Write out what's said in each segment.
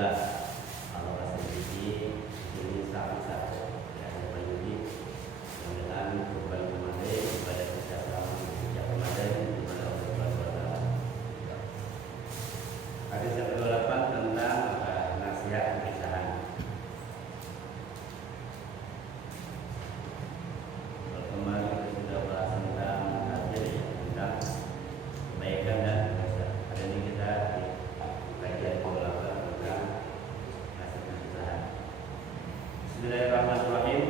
Alhamdulillah Allah kasih rezeki ini sangat yang berjudi dengan berbagai kemarin ibadah kita selama sejak kemarin di mana Allah Subhanahu wa taala. Hadis yang ke-8 tentang nasihat perpisahan. Kemarin kita sudah bahas tentang tentang kebaikan dan dosa. Hari ini kita di kajian ke-8 tentang nasihat perpisahan. Bismillahirrahmanirrahim.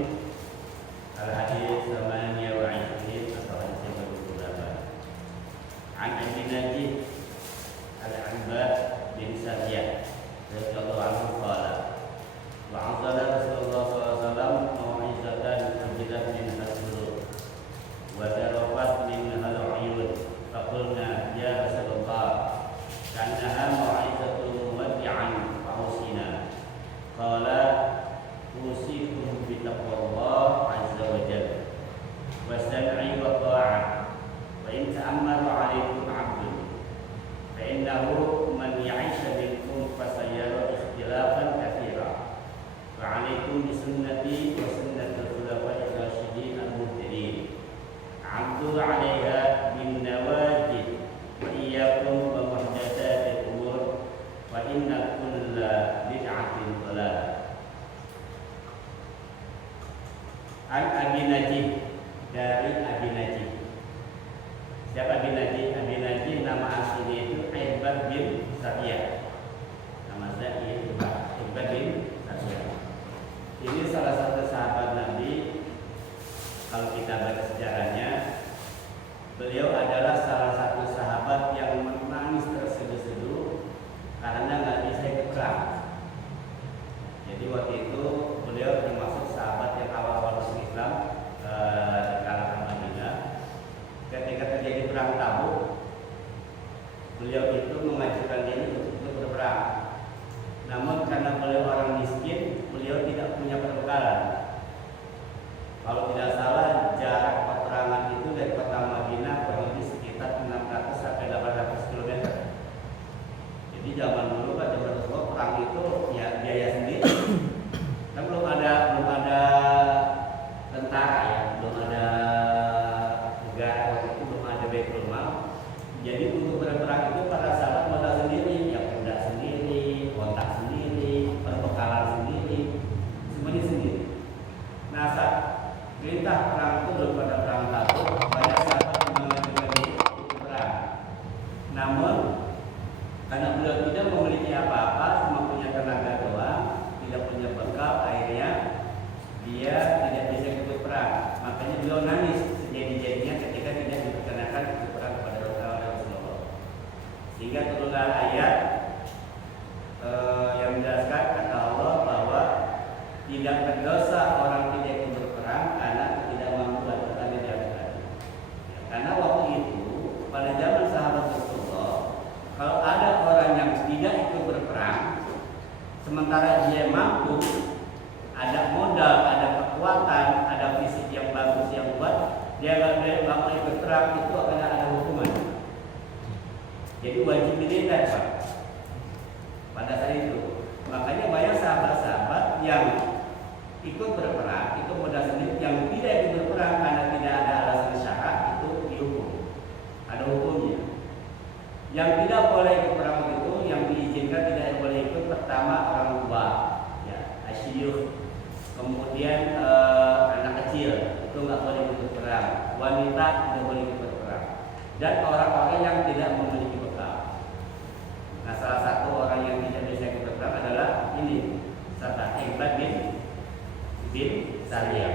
Al-hadis samania wa 20 atau hadis yang ke-28. An Abi Najih Al-Anbad bin Sariyah radhiyallahu anhu qala wa'azala Rasulullah sallallahu alaihi wasallam mau'izatan ujilat min al-qulub wa zarafat min al-uyun faqulna ya Rasulullah kannaha mau'izatu muwaddi'an fa'usina qala usikum bi taqwallah azza wa jalla wa sam'i wa ta'ah wa in ta'ammara 'alaikum 'abdun fa innahu man ya'ish minkum fasayara ikhtilafan katsira wa 'alaikum bi sunnati wa sunnatil khulafa'ir rasyidin al-muhtadin 'addu 'alaiha bin nawajid wa iyyakum wa muhdatsatil umur wa inna kulla bid'atin dhalalah. An Abi Najih, dari Abi Najih. Siapa Abi Najih? Abi Najih nama aslinya itu Ibad bin Sariyah. Nama saya Ibad bin Sariyah. Ini salah satu sahabat Nabi. Kalau kita baca sejarahnya, beliau adalah salah satu sahabat yang menangis terseduh-seduh karena nggak bisa ikut perang. Jadi waktu itu beliau termasuk sahabat yang awal-awal masuk Islam di kalangan Madinah. Ketika terjadi perang Tabuk, beliau itu mengajukan diri untuk ikut berperang. Namun karena beliau orang miskin, beliau tidak punya perbekalan. Kalau tidak salah, jarak peperangan itu dari kota Madinah kurang lebih sekitar 600 sampai 800 km. Jadi zaman dulu pada Rasulullah perang itu ya biaya sendiri. Kan belum ada tentara ya, belum ada negara waktu itu, belum ada Baitul Mal. Jadi untuk berperang itu para sahabat modal sendiri, ya kuda sendiri, otak sendiri, perbekalan sendiri, semuanya sendiri. Nah saat perintah perang itu belum pada perang Tabuk, banyak sahabat yang mengajukan diri untuk berperang. Namun karena beliau tidak memiliki apa-apa, cuma punya tenaga doang, tidak punya bekal, akhirnya dia tidak bisa ikut perang. Makanya beliau nangis sejadi-jadinya ketika tidak diperkenakan ikut perang kepada Rasulullah. Sehingga turunlah ayat yang menjelaskan kata Allah bahwa tidak berdosa orang tidak ikut berperang karena tidak mampu lakukan di dalam hati. Karena waktu itu pada zaman sahabat Rasulullah, kalau ada orang yang tidak ikut berperang, sementara dia mampu, ada modal, ada kekuatan, ada fisik yang bagus yang kuat, dia nggak mampu ikut perang, itu akan ada hukuman. Jadi wajib ditindak, Pak. Pada saat itu, makanya banyak sahabat-sahabat yang ikut berperang itu modal sendiri, yang tidak ikut berperang karena tidak ada alasan syarat itu dihukum, ada hukumnya. Yang tidak boleh ikut perang itu, yang diizinkan tidak boleh ikut, pertama orang tua, ya, asyiyukh. Kemudian anak kecil itu nggak boleh ikut perang, wanita tidak boleh ikut perang, dan orang-orang yang tidak memiliki bekal. Nah, salah satu orang yang tidak bisa ikut perang adalah ini, Ibad bin Sariyah.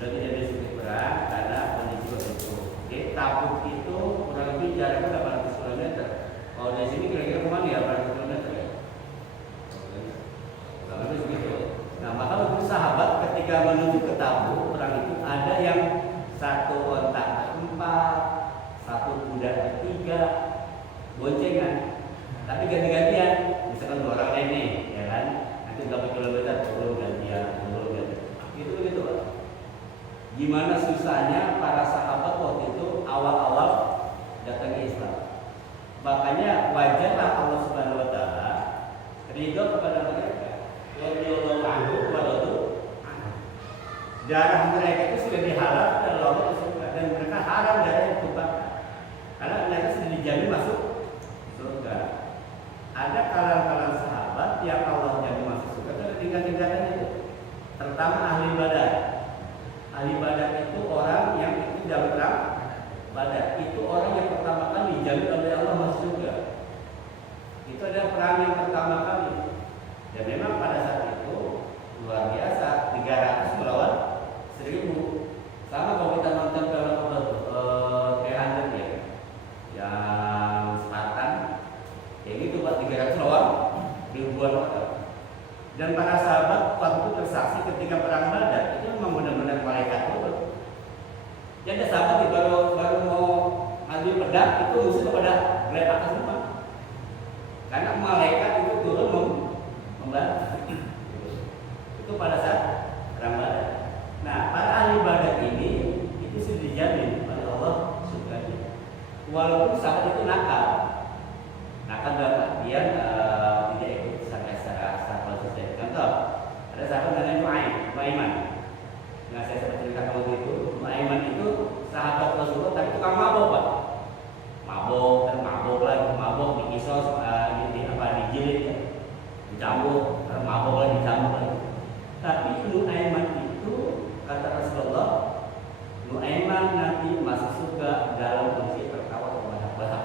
Beliau tidak bisa ikut perang karena kondisi itu. Oke, Tabuk itu kurang lebih jaraknya 800 km. Kalau dari sini kira-kira kemana ya 800 km ya? Kurang lebih segitu. Nah, maka untuk sahabat ketika menuju ke Tabuk perang itu ada yang satu onta 4, satu kuda 3, boncengan. Tapi ganti-gantian, misalkan 2 orang nenek, ya kan? Nanti berapa kilometer turun gantian, turun gantian. Gitu Pak. Gimana susahnya para sahabat waktu itu awal-awal datang ke Islam. Makanya wajarlah Allah Subhanahu wa taala ridho kepada mereka. Radhiyallahu anhu wa radu anhu. Darah mereka itu sudah dihalal dan Allah surga, dan mereka haram darah yang ditumpahkan karena mereka sudah dijamin masuk surga. Ada kalangan sahabat yang Allah jamin masuk surga, ada tingkat-tingkatan itu. Terutama ahli ibadah. Ahli ibadah itu orang yang itu dalam perang Badar. Itu orang yang pertama kali dijamin oleh Allah masuk surga. Itu adalah perang yang pertama kali. Dan memang pada saat itu luar biasa, 300 melawan 1000. Sama kalau kita nonton film 300 ya, yang Spartan, ya gitu buat 300 lawan ribuan orang. Dan para sahabat waktu itu tersaksi ketika perang Badar itu memang benar-benar malaikat turun. Ya ada sahabat baru mau ambil pedang itu musuh pada geletak semua. Karena malaikat itu turun membantu. Itu pada saat perang Badar. Nah, para ahli ibadah ini itu sudah dijamin oleh Allah surganya. Walaupun sahabat itu nakal dalam artian tidak ikut sampai secara konsisten. Contoh, ada sahabat namanya Nuaiman. Nah, saya sempat cerita kalau gitu, Nuaiman itu sahabat Rasulullah tapi tukang mabok, Pak. Mabok lagi, mabok dikisos, dijilid, ya. Dicambuk, mabok lagi, dicambuk lagi. Tapi Nuaiman itu kata Rasulullah, Nuaiman nanti masuk surga dalam kondisi tertawa terbahak-bahak.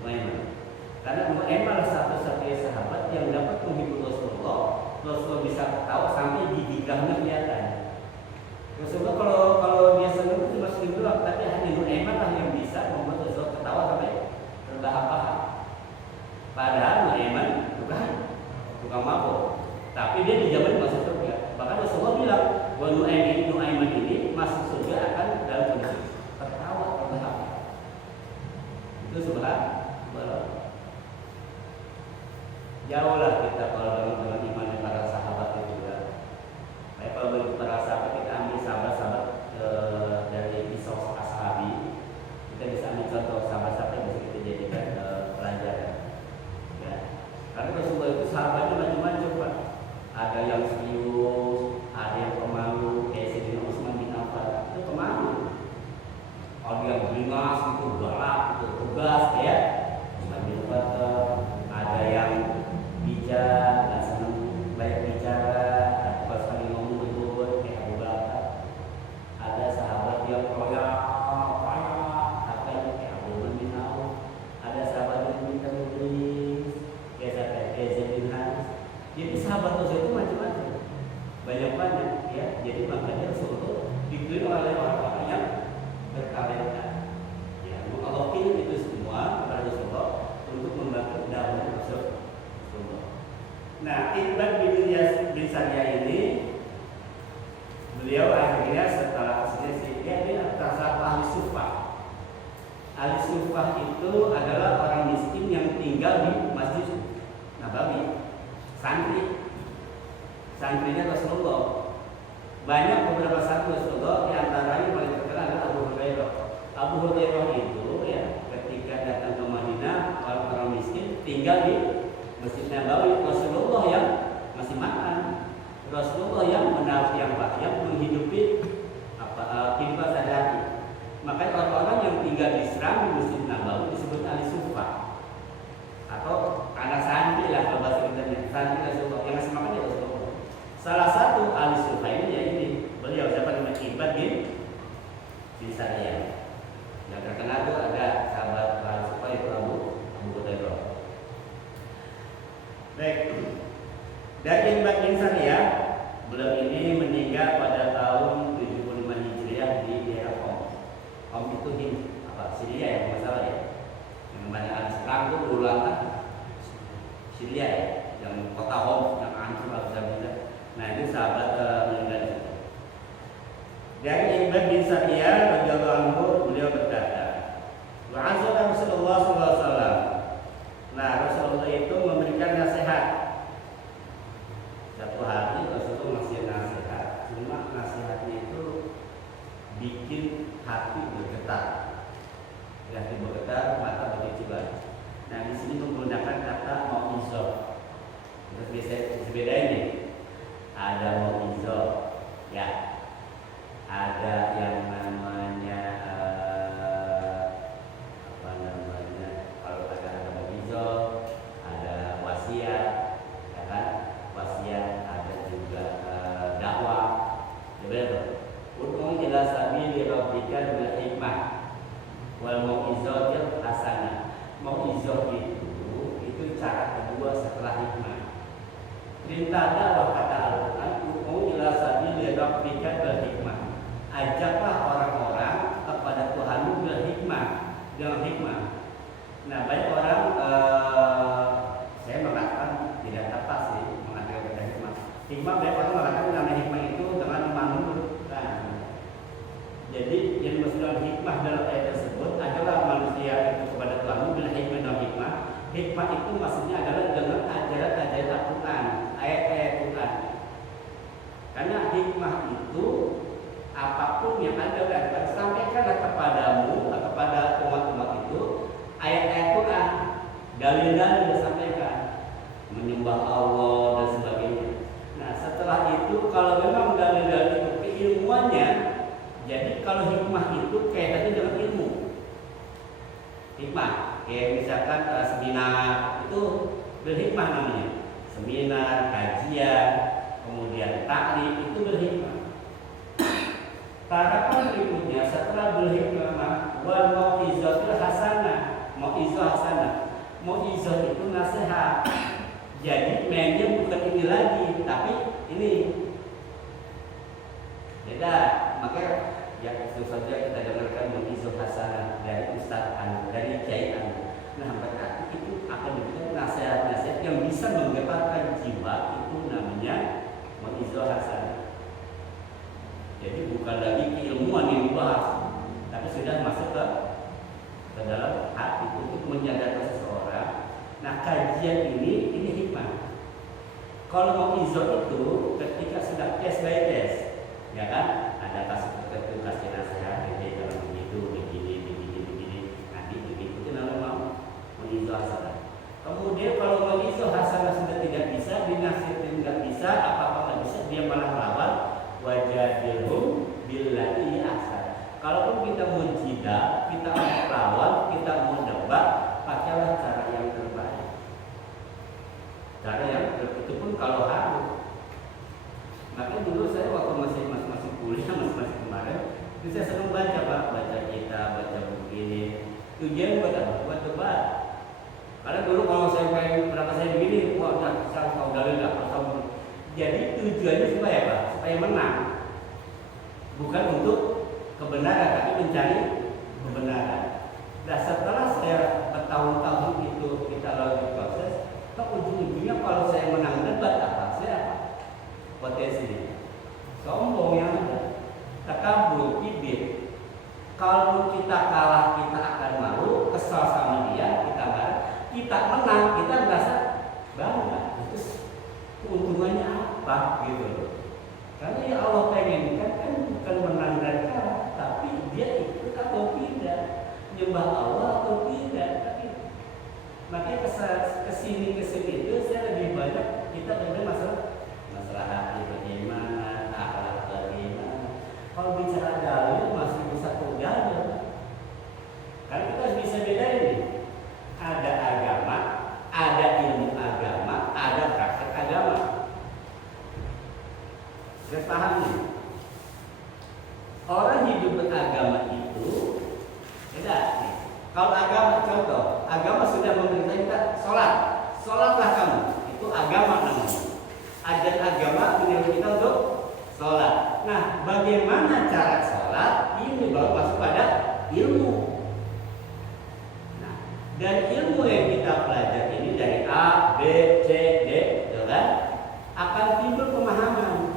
Nuaiman. Karena Nuaiman satu-satunya sahabat yang dapat menghibur Rasulullah. Rasulullah bisa ketawa sampai gigahnya kelihatan. Rasulullah kalau dia senang itu cuma senyum doang, tapi hanya Nuaiman lah yang bisa membuat Rasulullah ketawa sampai terbahak-bahak. Padahal Nuaiman tukang mabuk, tapi dia dijamin masuk surga. Bahkan Rasulullah bilang bahwa Nuaiman ini masuk surga akan dalam kondisi tertawa terbahak. Itu subhanallah. Jauhlah kita kalau dalam iman para sahabat itu juga. Baik kalau begitu para sahabat kita ambil sahabat-sahabat dari kisah ashabi, kita bisa ambil contoh sahabat-sahabat yang bisa kita jadikan pelajaran. Ya. Karena Rasulullah itu sahabatnya macam-macam, Pak. Ada yang serius, ada yang pemalu, kayak Sayyidina Utsman bin Affan itu pemalu. Ada yang beringas, itu galak, itu tegas, ya. Utsman bin Affan. Ada yang bijak, nggak senang banyak bicara, kalau sekali ngomong betul kayak Abu Bakar. Ada sahabat yang royal, kayak Abu bin Auf. Ada sahabat yang minta nulis, kayak Zaid bin Haris. Jadi sahabat Rasul itu macam-macam, banyak ya. Jadi makanya Rasulullah dipilih oleh orang-orang yang bertalenta. Ya, Allah pilih itu semua kepada Rasulullah untuk membantu dakwah Rasulullah. Nah, Iqbal bin Sariyah ini beliau akhirnya setelah kesini dia adalah salah satu ahli sufah. Ahli sufah itu adalah orang miskin yang tinggal di Masjid Nabawi, santrinya Rasulullah. Banyak beberapa santri Rasulullah, di antaranya paling terkenal adalah Abu Hurairah. Abu Hurairah itu ya ketika datang ke Madinah, orang miskin tinggal di Masjid Nabawi. Rasulullah yang masih makan, Rasulullah yang menghidupi kehidupan sehari-hari. Makanya orang-orang yang tinggal di Seram di Masjid Nabawi disebut ahli sufah atau anak santri lah kalau bahasa Indonesia. Santri Rasulullah yang masih makan ya Rasulullah. Salah satu ahli sufah ini ya ini beliau siapa namanya Iqbal bin Sariyah. Yang terkenal itu ada sahabat ahli sufah itu Abu Hurairah. Baik, dari Iqbal bin Sariyah, beliau ini meninggal pada tahun 75 Hijriah di daerah Qom itu di Syria ya, masalah ya. Yang banyak sekarang itu berulang Syria ya, yang kota Qom yang hancur habis-habisan. Nah itu sahabat meninggal. Dari Iqbal bin Sariyah radhiyallahu anhu beliau berkata, wa'azza Rasulullah sallallahu alaihi wasallam. Nah, Rasulullah itu memberikan nasihat. Satu hari Rasulullah masih nasihat, cuma nasihatnya itu bikin hati bergetar. Hati bergetar, mata berkecilan. Nah, di sini menggunakan kata mau'izah. Perintah dakwah kata Al-Quran, ud'u ila sabili rabbika bil hikmah. Ajaklah orang-orang kepada Tuhanmu bil hikmah, dengan hikmah. Nah, banyak orang saya mengatakan tidak tepat sih mengatakan kata hikmah. Hikmah banyak orang mengatakan namanya hikmah itu dengan manut. Nah, jadi yang dimaksud hikmah dalam ayat tersebut adalah manusia itu kepada Tuhanmu bil hikmah dan hikmah. Hikmah itu maksudnya adalah dengan ajaran-ajaran Al-Quran, ayat-ayat Quran. Karena hikmah itu apapun yang ada dan sampaikanlah kepadamu, kepada umat-umat itu ayat-ayat Quran, dalil-dalil disampaikan, menyembah Allah dan sebagainya. Nah, setelah itu kalau memang dalil-dalil itu keilmuannya, jadi kalau hikmah itu kaitannya dengan ilmu. Hikmah, kayak misalkan seminar itu berhikmah namanya. Seminar, kajian, kemudian taklim itu berhikmah. Tahapan berikutnya setelah berhikmah wal mau'izatul hasanah. Mau'izah hasanah. Mau'izah itu nasihat. Jadi mainnya bukan ini lagi, tapi ini. Beda. Makanya ya itu saja kita dengarkan mau'izah hasanah dari Ustaz Anu, dari Kiai Anu. Nah, berarti itu akan diberikan nasihat-nasihat yang bisa menggetarkan jiwa, itu namanya mau'izah hasanah. Jadi bukan lagi keilmuan yang dibahas, tapi sudah masuk ke dalam hati untuk menyadarkan seseorang. Nah, kajian ini hikmah. Kalau mau'izah itu ketika sudah case by case, ya kan? Ada kasus tertentu kasih nasihat, jadi kalau begitu, begini, nanti begitu itu namanya mau'izah hasanah. Kemudian kalau mau'izah hasanah sudah tidak bisa, dinasihatin nggak bisa, apa-apa nggak bisa, dia malah melawan. Wajadilhum billati ahsan. Kalaupun kita mau jidal, kita mau lawan, kita mau debat, pakailah cara yang terbaik. Cara yang itu pun kalau harus. Makanya dulu saya waktu masih kuliah, masih kemarin, itu saya sering baca Pak, baca kitab, baca buku ini. Tujuan buat apa? Buat debat. Karena dulu kalau saya pengen berapa saya begini, wah udah saya tahu dalil nggak tahu. Jadi tujuannya supaya apa? Supaya menang. Bukan untuk kebenaran, tapi mencari kebenaran. Nah, setelah saya bertahun-tahun itu kita lalui proses, ujung-ujungnya kalau saya menang debat apa? Saya apa? Potensi sombong yang ada, takabur, kibir. Kalau kita kalah, kita akan malu, kesal sama dia, kita marah. Kita menang, kita merasa bangga. Terus keuntungannya apa gitu loh? Karena ya Allah pengen kan bukan menang dan kalah, tapi dia ikut atau tidak, nyembah Allah atau tidak. Tapi makanya kesini itu saya lebih banyak kita berbicara masalah hati bagaimana, akhlak bagaimana. Kalau bicara dalil masih bisa dalil. Karena kita harus bisa bedain nih. Ada agama, ada ilmu agama, ada praktek agama. Saya paham nih. Orang hidup beragama itu beda nih. Kalau agama, contoh, agama sudah memerintah kita sholatlah kamu. Itu agama namanya. Ajaran agama menyuruh kita untuk sholat. Nah, bagaimana cara sholat? Ini baru masuk pada ilmu. Nah, dan ilmu yang kita pelajari ini dari A, B, C, D, kan? Akan timbul pemahaman.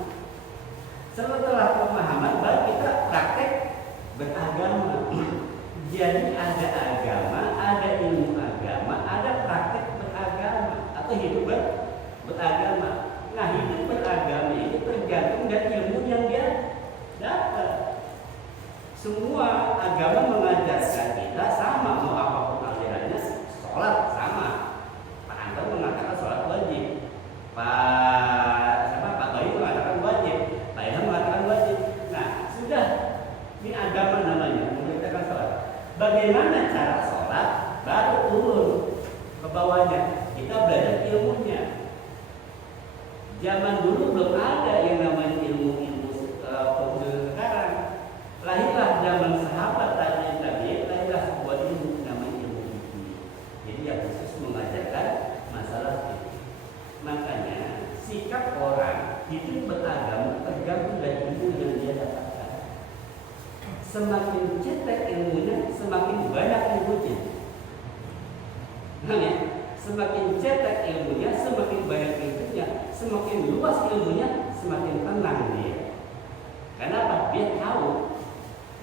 Setelah pemahaman baru kita praktek beragama. Jadi ada agama, ada ilmu agama, ada praktek beragama atau hidup beragama. Nah, hidup beragama itu tergantung dari ilmu yang dia dapat. Semua agama mengajarkan kita sama, mau apapun alirannya, sholat sama. Pak Anto mengatakan sholat wajib. Pak Bayu mengatakan wajib. Pak Ilham mengatakan wajib. Nah, sudah ini agama namanya, memerintahkan sholat. Bagaimana cara sholat? Baru turun ke bawahnya. Kita belajar ilmunya. Zaman dulu belum ada yang namanya ilmu sekarang. Lahirlah zaman sahabat tabi'in, lahirlah sebuah ilmu namanya ilmu fikih. Jadi yang khusus mengajarkan masalah fikih. Makanya si sikap orang itu beragama tergantung dari ilmu yang dia dapatkan. Semakin cetek ilmunya, semakin banyak ilmunya. Nah, ya? Semakin cetek ilmunya, semakin banyak ilmunya, semakin luas ilmunya, semakin tenang dia. Kenapa? Dia tahu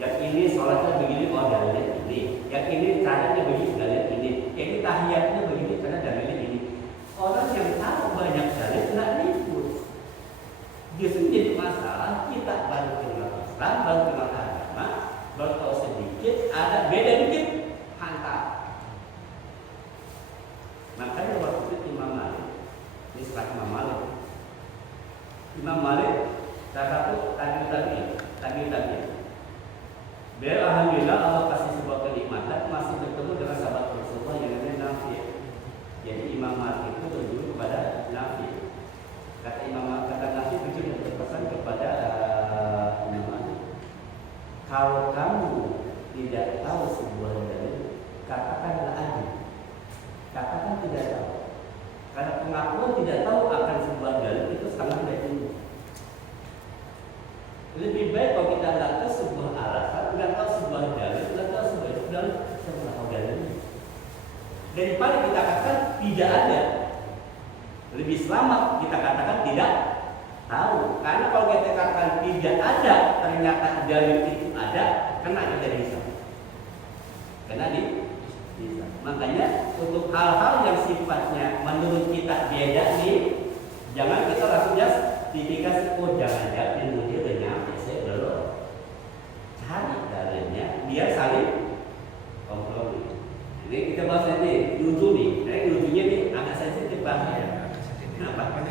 yang ini sholatnya begini, oh dalilnya ini. Yang ini caranya begini, dalilnya ini. Yang ini tahiyatnya begini, karena dalilnya ini. Orang yang tahu banyak dalil tidak ribut. Justru jadi masalah kita baru kenal Islam, baru kenal agama, baru tahu sedikit, ada beda dikit, hantar. Makanya waktu itu Imam Malik, ini setelah Imam Malik. Imam Malik salah satu tadi. Beliau alhamdulillah Allah kasih sebuah kenikmatan masih bertemu dengan sahabat Rasulullah yang namanya Nafi. Jadi Imam Malik itu berguru kepada Nafi. Kata Nafi berpesan kepada Imam Malik. Kalau kamu tidak tahu sebuah dalil, katakanlah adil. Katakan tidak tahu. Karena pengakuan tidak tahu akan sebuah dalil itu sangat tinggi. Lebih baik kalau kita nggak tahu sebuah alasan, nggak tahu sebuah dalil, nggak tahu sebuah dalil, saya tahu dalilnya. Daripada kita katakan tidak ada, lebih selamat kita katakan tidak tahu. Karena kalau kita katakan tidak ada, ternyata dalil itu ada, kena kita bisa. Kena di bisa. Makanya untuk hal-hal yang sifatnya menurut kita beda nih, jangan kita langsung dikasih jangan ilmu dia udah nyampe, saya belum. Cari dalilnya, biar saling kompromi. Ini kita bahas nanti ujung nih, ujungnya nih agak sensitif banget. Kenapa?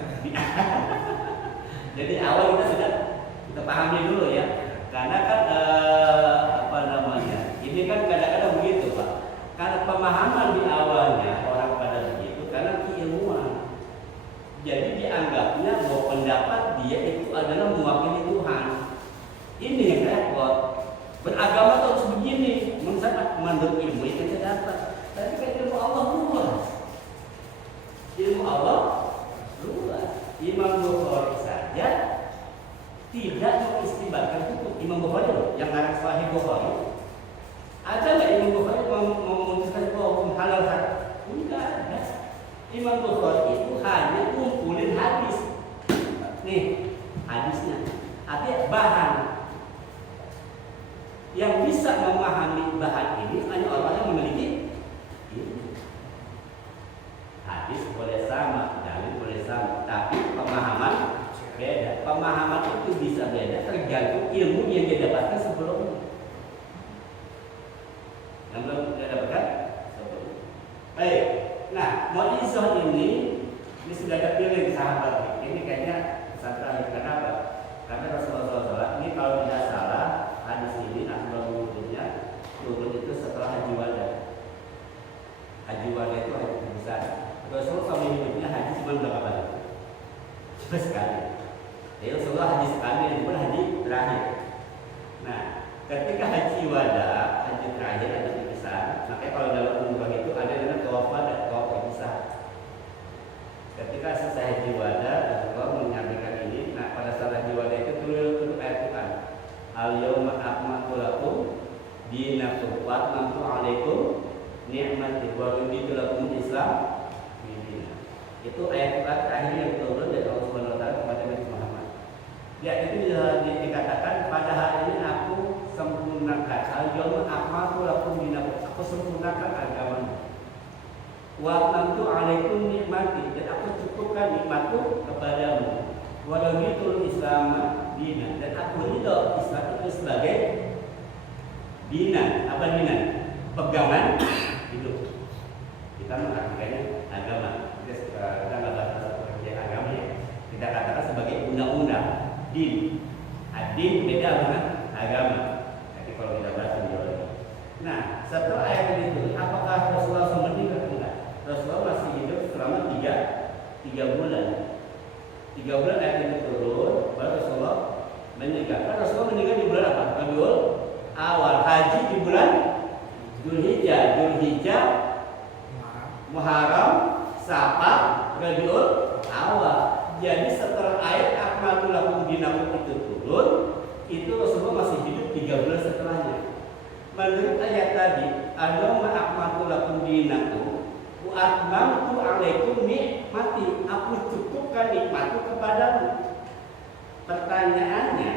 Jadi awal kita pahami dulu ya, karena kan ini kan kadang-kadang begitu Pak. Karena pemahaman di awalnya orang pada begitu karena keilmuan. Jadi dianggapnya bahwa pendapat dia itu adalah mewakili Tuhan. Ini yang repot. Beragama harus begini, menurut ilmu yang kita dapat. Tapi kan ilmu Allah luas. Ilmu Allah luas. Imam Bukhari saja tidak mengistimbatkan hukum. Imam Bukhari yang ngarang Sahih Bukhari. Ada nggak Imam Bukhari memutuskan bahwa hukum halal haram? Enggak ada. Imam Bukhari itu hanya ngumpulin hadis. Nih hadisnya. Artinya bahan. Yang bisa memahami bahan ini hanya orang yang memiliki ini. Hadis boleh sama, dalil boleh sama, tapi pemahaman beda. Pemahaman itu bisa beda tergantung ilmu yang dia dapatkan sebelumnya. Yang belum dia dapatkan sebelumnya. Baik. Nah, mu'izah ini sudah ada pilih sahabat. Ini kayaknya pesan terakhir. Kenapa? Karena Rasulullah SAW ini kalau tidak salah hadis ini asbab wudhunya turun itu setelah haji wada. Haji wada itu haji besar. Rasulullah SAW menyebutnya haji cuma berapa kali? Cuma sekali. Jadi Rasulullah haji sekali dan itu pun haji terakhir. Nah, ketika haji wada, haji terakhir, haji besar, makanya kalau dalam umrah itu ada dengan tawaf wada, tawaf besar. Ketika selesai haji wada, Rasulullah menyampaikan ini. Nah, pada saat haji wada itu turun ayat Quran. Al-yawma akmaltu lakum dinakum wa atmamtu alaikum ni'mati wa raditu lakum Islam. Itu ayat Quran terakhir yang turun dari Allah Subhanahu wa taala kepada Nabi Muhammad. Ya, itu dikatakan pada hari ini aku sempurnakan al-yawma akmaltu lakum dinakum. Aku sempurnakan agamamu. Wa atmamtu alaikum nikmati, dan aku cukupkan nikmatku kepadamu. Wa raditu Islam dinan, dan aku ridho Islam itu sebagai dinan. Apa dinan? Pegangan hidup. Kita mengartikannya agama. Kita nggak bahas pengertian agama ya. Kita katakan sebagai undang-undang. Din. Din beda dengan agama. Jadi kalau kita bahas ideologi. Nah, setelah ayat ini turun, apakah Rasulullah SAW meninggal? Enggak. Rasulullah masih hidup selama 3 bulan. 3 bulan ayat ini turun, baru Rasulullah meninggal. Kan Rasulullah meninggal di bulan apa? Rabiul Awal. Haji di bulan Dzulhijjah, Muharram, Safar, Rabiul Awal. Jadi 3 bulan setelahnya. Menurut ayat tadi, al-yawma akmaltu lakum dinakum wa atmamtu 'alaikum nikmati. Aku cukupkan nikmatku kepadamu. Pertanyaannya,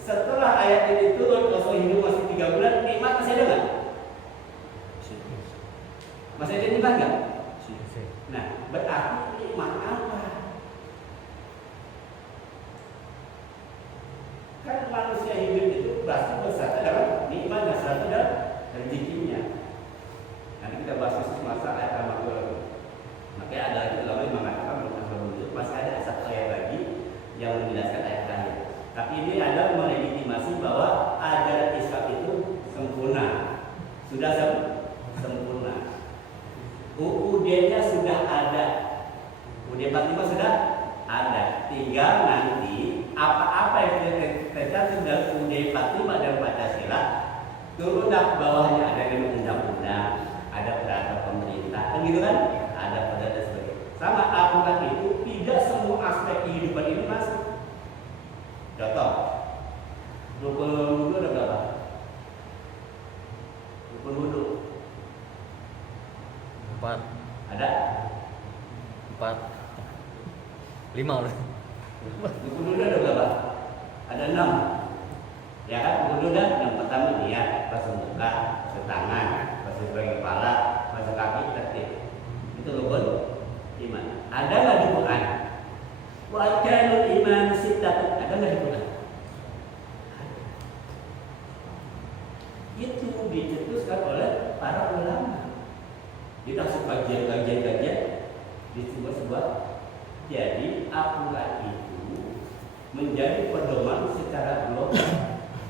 setelah ayat ini turun, Rasul hidup masih 3 bulan, nikmat masih ada nggak? Masih ada nikmat nggak? Nah, berarti nikmat apa? Kan manusia hidup itu pasti bersatu dalam nikmat dan satu dalam rezekinya. Nanti kita bahas khusus masa ayat al-Makmur. Makanya ada ulama yang mengatakan masih ada satu ayat lagi yang menjelaskan ayat terakhir. Tapi ini adalah melegitimasi bahwa ajaran Islam itu sempurna, sudah sempurna. UUD-nya sudah ada, UUD 45 sudah ada. Tinggal nanti apa-apa yang tercantum dalam UUD 45 dan Pancasila turunlah bawahnya, ada yang undang-undang, ada peraturan pemerintah, kan gitu kan? Ada pada dan sebagainya. Sama aturan itu tidak semua aspek kehidupan ini masuk. Contoh, rukun wudu ada berapa? Rukun wudu 4. ada 4. 5 udah. rukun wudu ada berapa? Ada 6. Ya kan, rukun wudu ada yang pertama niat, basuh muka, basuh tangan, basuh bagian kepala, basuh kaki, tertib. Itu rukun iman. Ada nggak di Quran? Wa arkanul iman sittatun, ada nggak di Quran? Itu dicetuskan oleh para ulama. Kita kajian di sebuah. Jadi aturan itu menjadi pedoman secara global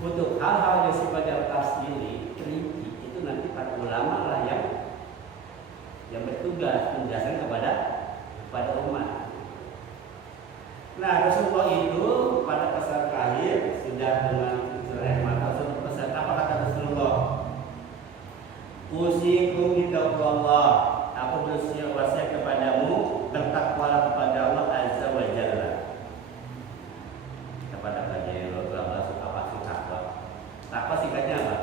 untuk hal-hal yang sifatnya tafsiri, rinci, itu nanti para ulama lah yang bertugas menjelaskan kepada umat. Nah, Rasulullah itu pada pesan terakhir sudah dengan Rasul pesan apa kata Rasulullah? Usikum bitaqwallah. Aku berwasiat kepadamu bertakwalah kepada Allah Azza wa Jalla. Kepada kajian Allah apa sih takwa? Takwa singkatnya apa?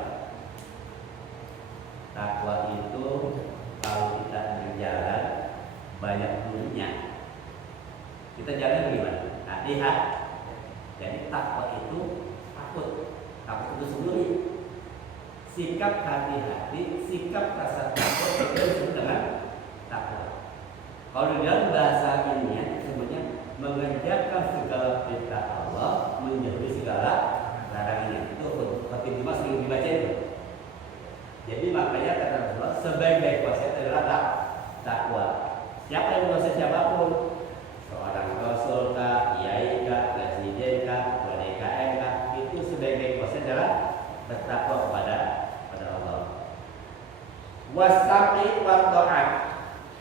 Takwa itu kalau kita berjalan banyak dulunya. Kita jalan bagaimana? Lihat. Jadi takwa itu takut itu sendiri. Sikap hati-hati, sikap rasa takut itu disebut dengan takwa. Kalau di dalam bahasa ini sebenarnya mengerjakan segala perintah Allah, menjauhi segala larangannya. Itu seperti Dimas yang dibaca itu. Jadi makanya kata Rasulullah, sebaik-baik wasiat adalah takwa. Siapa yang berwasiat siapapun, seorang rasul kah, kiai kah, presiden kah, DKM kah, itu sebaik-baik wasiat adalah bertakwa kepada Allah. Wasaqi wa ta'at,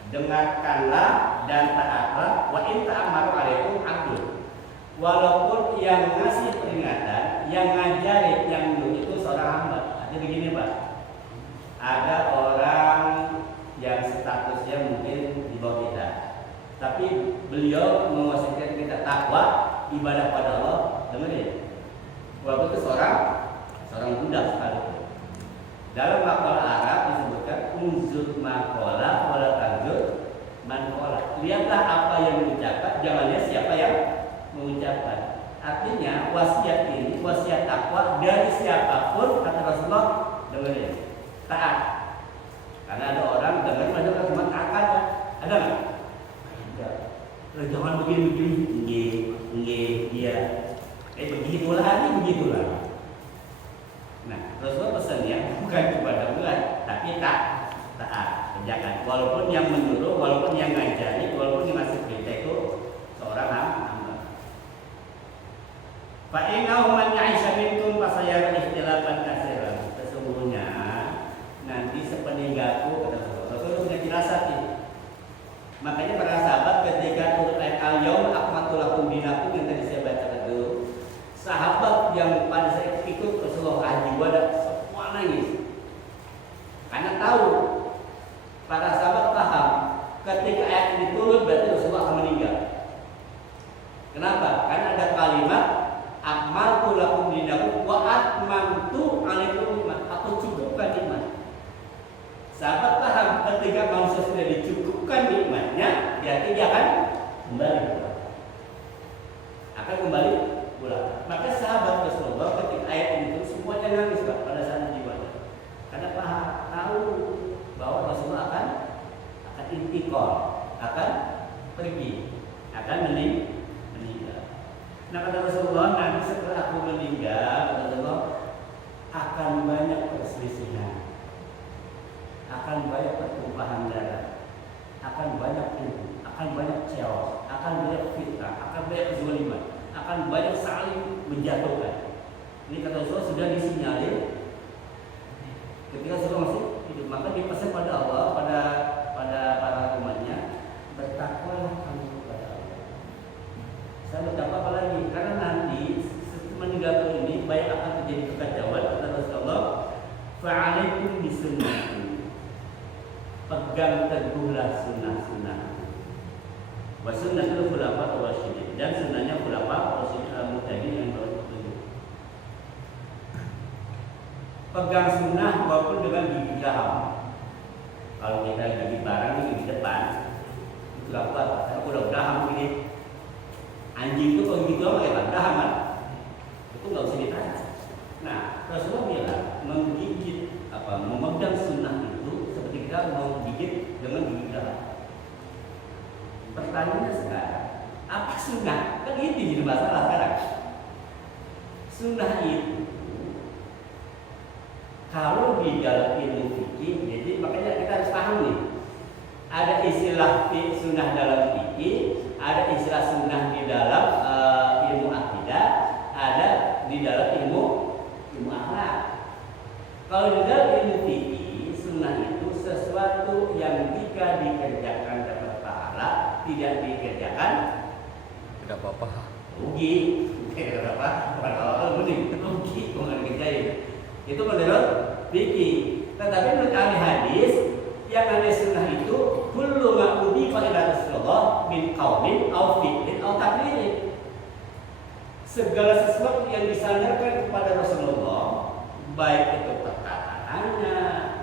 dengarkanlah dan taatlah. Wa in ta'amaru alaikum abdun, walaupun yang ngasih peringatan, yang ngajarin, yang menuntut itu seorang hamba. Jadi begini Pak, ada orang yang statusnya mungkin di bawah kita, tapi beliau mewasiatkan kita takwa, ibadah pada Allah. Dengerin, walaupun itu seorang budak sekalipun. Dalam makalah Arab disebutkan unzur maqala wala tanzur man qala. Lihatlah apa yang diucapkan, jangan lihat siapa yang mengucapkan. Artinya wasiat ini wasiat takwa dari siapapun, kata Rasulullah, dengerin, taat. Karena ada orang dengar macam cuma taat, ada nggak? Ada. Jangan begini, dia. Begitulah. Nah, Rasulullah pesannya bukan kepada bulan, tapi taat, kerjakan. Walaupun yang menyuruh, walaupun yang ngajari, walaupun yang ngasih perintah itu seorang hamba. Fa innahu man ya'isha minkum fasayara ikhtilafan katsiran. Sesungguhnya nanti sepeninggalku, kata Rasulullah punya firasat ini. Makanya para sahabat ketika turun ayat al-yaum akmaltu lakum dinakum yang tadi saya bacakan dulu, sahabat yang pada saat ikut Rasulullah haji wada semua nangis karena tahu, para sahabat paham ketika ayat ini turun berarti Rasulullah akan meninggal. Kenapa? Karena ada kalimat akmaltu lakum dinakum wa kembali pulang. Akan kembali pulang. Maka sahabat Rasulullah ketika ayat itu semuanya nangis Pak pada saat jiwanya. Karena paham tahu bahwa Rasulullah akan intikal, akan pergi, akan meninggal. Nah kata Rasulullah, nanti setelah aku meninggal, kata Rasulullah, akan banyak perselisihan, akan banyak pertumpahan darah, akan banyak ilmu, akan banyak chaos, akan banyak fitnah, akan banyak kezaliman, akan banyak saling menjatuhkan. Ini kata Rasulullah sudah disinyalir ketika Rasulullah masih hidup. Maka dipesan pada Allah, pada para umatnya, bertakwalah kamu kepada Allah. Saya bertakwa apa lagi? Karena nanti meninggal ini banyak akan terjadi kekacauan. Kata Rasulullah, fa'alaikum bisunnati, pegang teguhlah sunnah-sunnah wa sunnatul khulafaur rasyidin, dan sunnahnya khulafaur rasyidin al-muhtadin yang berpetunjuk. Pegang sunnah walaupun dengan gigi gaham. Kalau kita gigi barang ini di depan itu gak kuat, karena udah gaham ini. Anjing itu kalau gitu apa ya, gaham kan? Itu nggak usah ditanya. Nah, Rasulullah bilang menggigit memegang sunnah itu seperti kita menggigit dengan gigi gaham. Pertanyaannya sekarang, apa sunnah? Kan ini jadi masalah sekarang. Sunnah itu kalau di dalam ilmu fikih, jadi makanya kita harus paham nih. Ada istilah sunnah dalam fikih, ada istilah sunnah di dalam ilmu akidah, ada di dalam ilmu akhlak. Kalau di dalam ilmu fikih, sunnah itu sesuatu yang jika dikerjakan dapat pahala, tidak dikerjakan tidak apa-apa. Rugi. Tidak apa-apa. Kalau rugi, kalau nggak dikerjain. Itu menurut fikih. Tetapi menurut ahli hadis, yang ada sunnah itu kullu ma udifa ila Rasulullah min qaulin aw fi'lin aw taqririn. Segala sesuatu yang disandarkan kepada Rasulullah, baik itu perkataannya,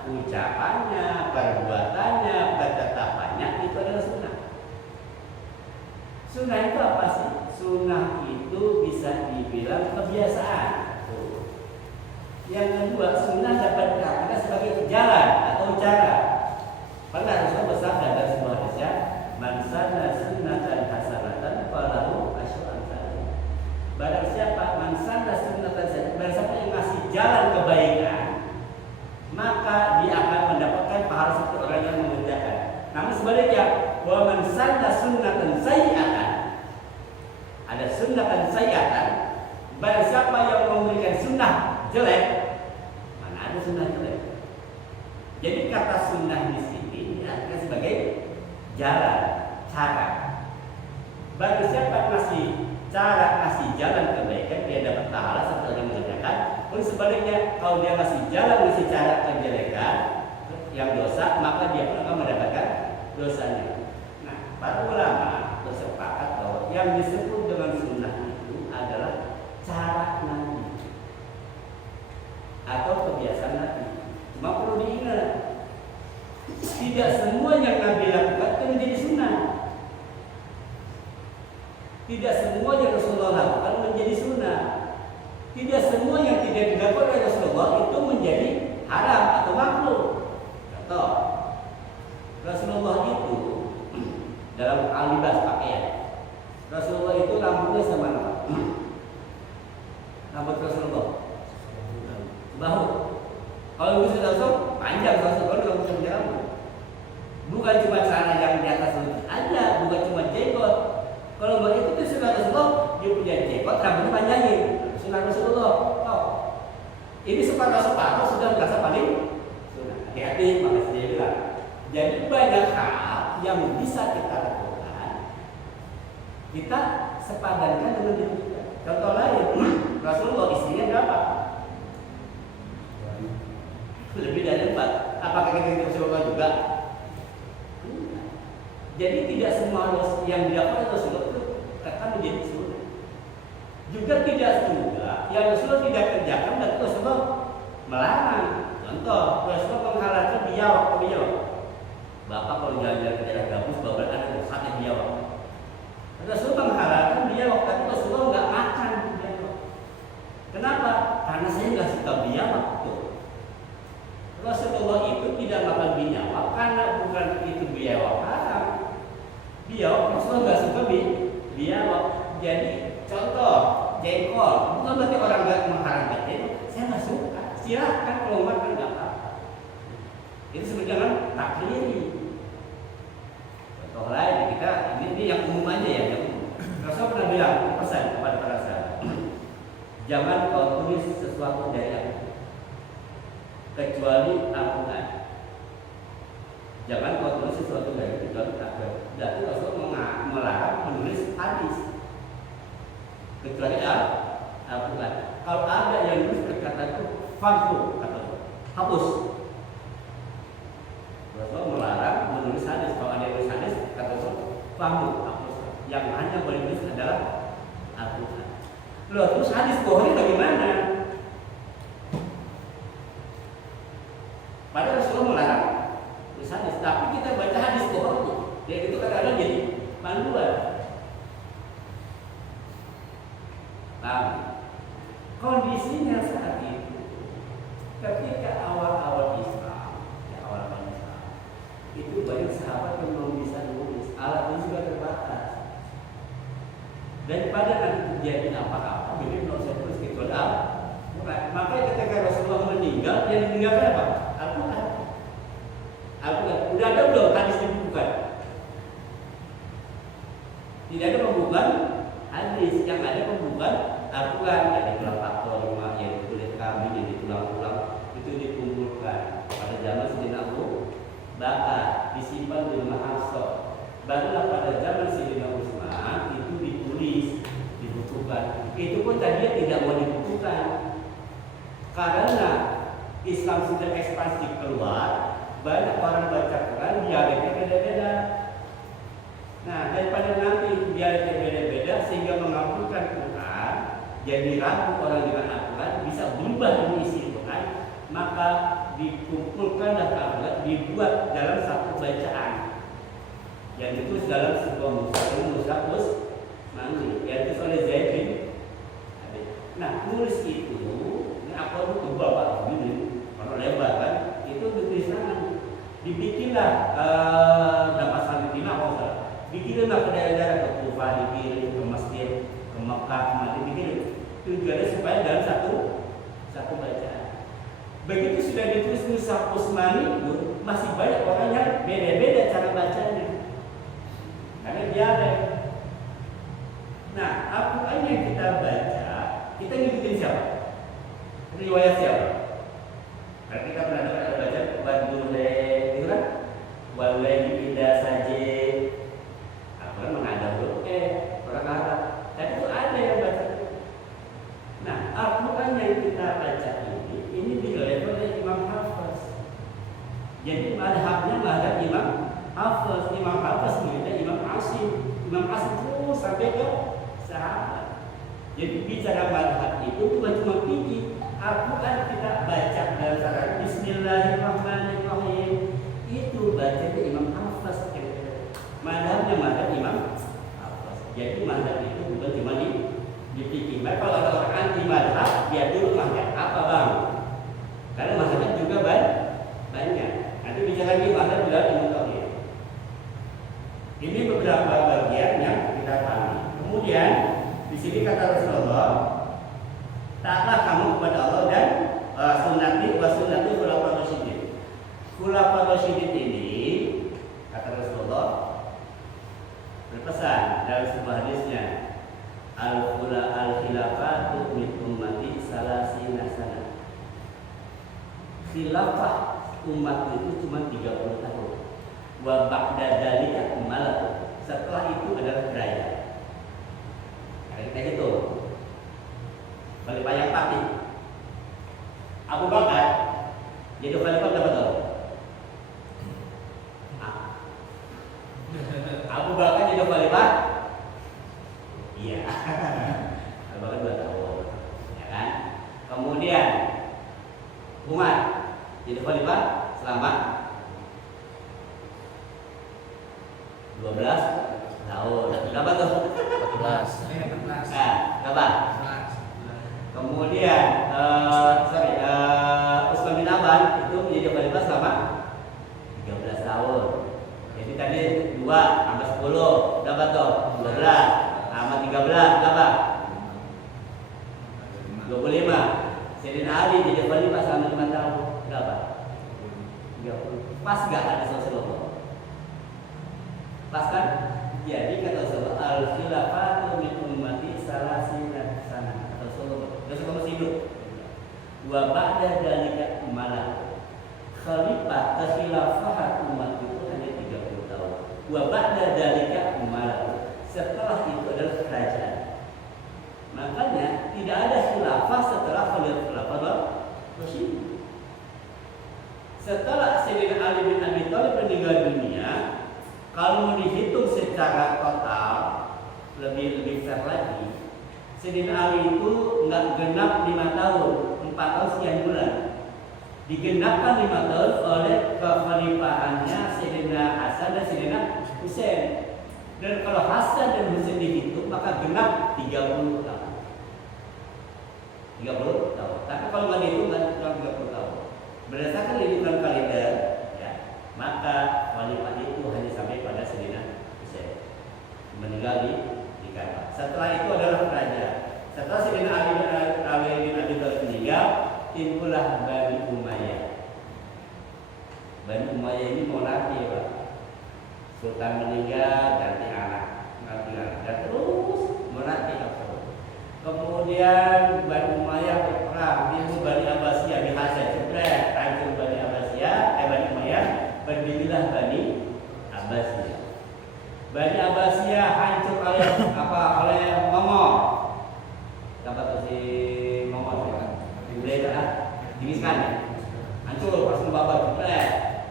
ucapannya, perbuatannya, ketetapannya, itu adalah sunnah. Sunnah itu apa sih? Sunnah itu bisa dibilang kebiasaan. Yang kedua, sunnah dapat dikatakan sebagai jalan atau cara. Pernah Rasulullah bersabda dalam sebuah hadisnya, "Man sanna sunnatan hasanatan falahu asyru amsalih." Barang siapa man sanna sunnatan hasanatan, barang siapa yang ngasih jalan kebaikan, maka dia akan mendapatkan pahala seperti orang yang mengerjakan. Namun sebaliknya, wa man sanna sunnatan sayyi'atan, ada sunnatan sayyi'atan, barang siapa yang memberikan sunnah jelek, mana ada sunnah jelek. Jadi kata sunnah di sini diartikan sebagai jalan, cara. Bagi siapa ngasih cara, ngasih jalan kebaikan, dia dapat pahala seperti yang mengerjakan. Pun sebaliknya, kalau dia ngasih jalan, ngasih cara kejelekan, yang dosa, maka dia pun akan mendapatkan dosanya. Nah, para ulama bersepakat bahwa yang disebut dengan sunnah itu adalah cara Nabi atau kebiasaan Nabi. Cuma perlu diingat, tidak semua yang Nabi lakukan itu menjadi sunnah. Tidak semua yang Rasulullah lakukan menjadi sunnah. Tidak semua yang tidak dilakukan oleh Rasulullah itu menjadi haram atau makruh. Contoh, Rasulullah itu dalam alibas pakaian, Rasulullah itu rambutnya sama apa? Rambut Rasulullah bahu. Kalau bisa langsung panjang Rasulullah, kalau bisa punya rambut. Bukan cuma cara yang di atas lutut aja, bukan cuma jenggot. Kalau begitu itu sunnah Rasulullah, dia punya jenggot, rambutnya panjangin. Sunnah Rasulullah. Oh, ini separuh sudah merasa paling sunnah. Hati-hati, makanya dia bilang. Jadi banyak hal yang bisa kita lakukan, kita sepadankan dengan diri kita. Contoh lain, Rasulullah istrinya berapa? Lebih dari 4. Apakah kita Rasulullah juga? Jadi tidak semua yang dilakukan Rasulullah itu akan menjadi sunnah. Juga tidak juga yang Rasulullah tidak kerjakan dan Rasulullah melarang. Contoh, Rasulullah menghalalkan biawak. Bapak kalau jalan-jalan ke daerah gabus, bapak ada rusaknya biawak. Rasulullah nggak suka dialog. Jadi contoh jengkol, bukan berarti orang nggak mengharamkan jengkol. Saya nggak suka. Silahkan kalau makan nggak apa-apa. Itu sebenarnya takriri. Contoh lain kita ini yang umum aja ya. Yang umum. Rasul pernah bilang pesan kepada para sahabat, jangan kau tulis sesuatu dari aku kecuali Al-Quran. Jangan kau tulis sesuatu dari kecuali Al-Quran. Berarti Rasul melarang menulis hadis kecuali Al-Quran. Kalau ada yang nulis kata itu famhu, kata hapus. Rasul melarang menulis hadis. Kalau ada yang nulis hadis, kata Rasul famhu, hapus. Yang hanya boleh nulis adalah Al-Quran. Loh, terus hadis bohongnya bagaimana? Padahal Rasulullah melarang nulis hadis, tapi kita baca hadis bohongnya. Ya itu kadang-kadang jadi panduan. Paham? Kondisinya saat itu, ketika awal-awal Islam, itu banyak sahabat yang belum bisa nulis, alatnya juga terbatas. Daripada nanti terjadi apa-apa, jadi kalau saya tulis kecuali Al-Quran. Makanya ketika Rasulullah meninggal, yang ditinggalkan apa? Al-Quran. Al-Quran. Udah ada belum hadis dibukukan? Tidak ada pembukaan hadis, yang ada pembukaan Al-Quran. Yang ditulang Al-Quran, yang ditulis kambing, yang ditulang-tulang, itu dikumpulkan pada zaman Sayyidina Abu Bakar, disimpan di rumah Hafsah. Barulah pada zaman Sayyidina Utsman itu ditulis, dibukukan. Itu pun tadinya tidak mau dibukukan karena Islam sudah ekspansi keluar, banyak orang baca Quran, dialeknya beda-beda. Nah, daripada nanti dialeknya beda-beda sehingga mengabulkan Quran, jadi ragu orang dengan Al-Quran bisa berubah dari isi Quran, maka dikumpulkanlah Al-Quran, dibuat dalam satu bacaan yang ditulis dalam sebuah mushaf Utsmani, yaitu oleh Zaid bin. Nah, nulis itu, ini apa itu tebal Pak, begini, kalau lebar kan, itu ditulis tangan, dibikinlah dapat Palestina apa enggak, dikirimlah ke daerah-daerah ke Kufah, dikirim ke Mesir, ke Mekah, mati dikirim. Tujuannya supaya dalam satu bacaan. Begitu sudah ditulis mushaf Utsmani, masih banyak orang yang beda-beda cara bacanya. Karena dialek. Nah, Al-Quran yang kita baca, kita ngikutin siapa? Riwayat siapa? Karena kita pernah baca Wadule, itu kan? Wadule tidak saja. Al-Quran mengadap dulu, orang Arab. Tapi itu ada yang baca. Nah, Al-Quran yang kita baca ini diriwayatkan oleh Imam Hafiz. Jadi madhabnya madhab Imam Hafiz. Imam Hafiz menurutnya Imam Asim. Imam Asim terus sampai ke sahabat. Jadi bicara madhab itu bukan cuma fikih. Al-Quran kita baca dalam cara Bismillahirrahmanirrahim. Itu bacanya Imam Hafiz. Madhabnya madhab Imam Hafiz. Jadi madhab itu bukan cuma di fikih. Maka kalau ada orang anti madhab, dia dulu madhab apa bang? Karena madhab juga banyak. Nanti bicara lagi madhab juga dimutawir. Ini beberapa bagian yang kita pahami. Kemudian di sini kata Rasulullah, taatlah kamu kepada Allah dan sunnati wa sunnati khulafaur rasyidin. Khulafaur rasyidin ini kata Rasulullah berpesan dalam sebuah hadisnya, al-khilafatu min ummati salasina sana. Khilafah umat itu cuma 30 tahun. Wa ba'da dzalika malak. Setelah itu adalah kerajaan. Kita hitung. Khalifah yang pasti Abu Bakar jadi khalifah berapa tahun? Abu Bakar jadi khalifah? Iya. Abu Bakar 2 tahun, ya kan? Kemudian Umar jadi khalifah selama 12 tahun. Sudah Wa ba'da dzalika malak. Khalifah kekhilafahan umat itu hanya 30 tahun. Wa ba'da dzalika malak. Setelah itu adalah kerajaan. Makanya tidak ada khilafah setelah Khalifah Rasyid. Setelah Sayyidina Ali bin Abi Thalib meninggal dunia, kalau mau dihitung secara total lebih fair lagi, Sayyidina Ali itu nggak genap 5 tahun, 4 tahun sekian bulan. Digenapkan 5 tahun oleh kekhalifahannya Sayyidina Hasan dan Sayyidina Husain. Dan kalau Hasan dan Husain dihitung maka genap 30 tahun. 30 tahun. Tapi kalau nggak dihitung kan 30 tahun. Berdasarkan hitungan kalender, ya, maka khalifah itu hanya sampai pada Sayyidina Husain meninggal di Ka'bah. Setelah itu adalah kerajaan. Setelah Sayyidina Ali bin Abi Thalib meninggal, timbullah Bani Umayyah. Bani Umayyah ini monarki, Pak. Sultan meninggal, ganti anak, dan terus monarki absolut. Kemudian Bani Umayyah berperang, timbul Bani Abbasiyah di Hasan, jebret, hancur Bani Abbasiyah, Bani Umayyah, berdirilah Bani Abbasiyah. Bani Abbasiyah hancur oleh Momon. Dapat si Momon ya kan? Dibeli dimiskan ya. Hancur pas membabak jebret.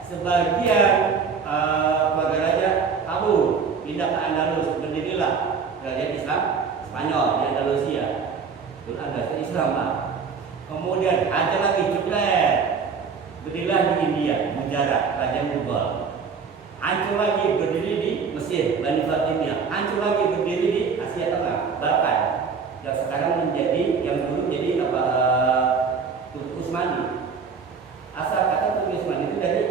Sebagian keluarga raja kabur, pindah ke Andalus, berdirilah kerajaan Islam Spanyol di Andalusia. Itu agama Islam, Pak. Kemudian ada lagi jebret, berdirilah di India, Gujarat, kerajaan Mughal. Hancur lagi berdiri di Mesir, Bani Fatimiyah. Hancur lagi berdiri di Asia Tengah, Balkan. Yang sekarang menjadi, yang dulu jadi Turki Utsmani. Asal kata Turki Utsmani itu dari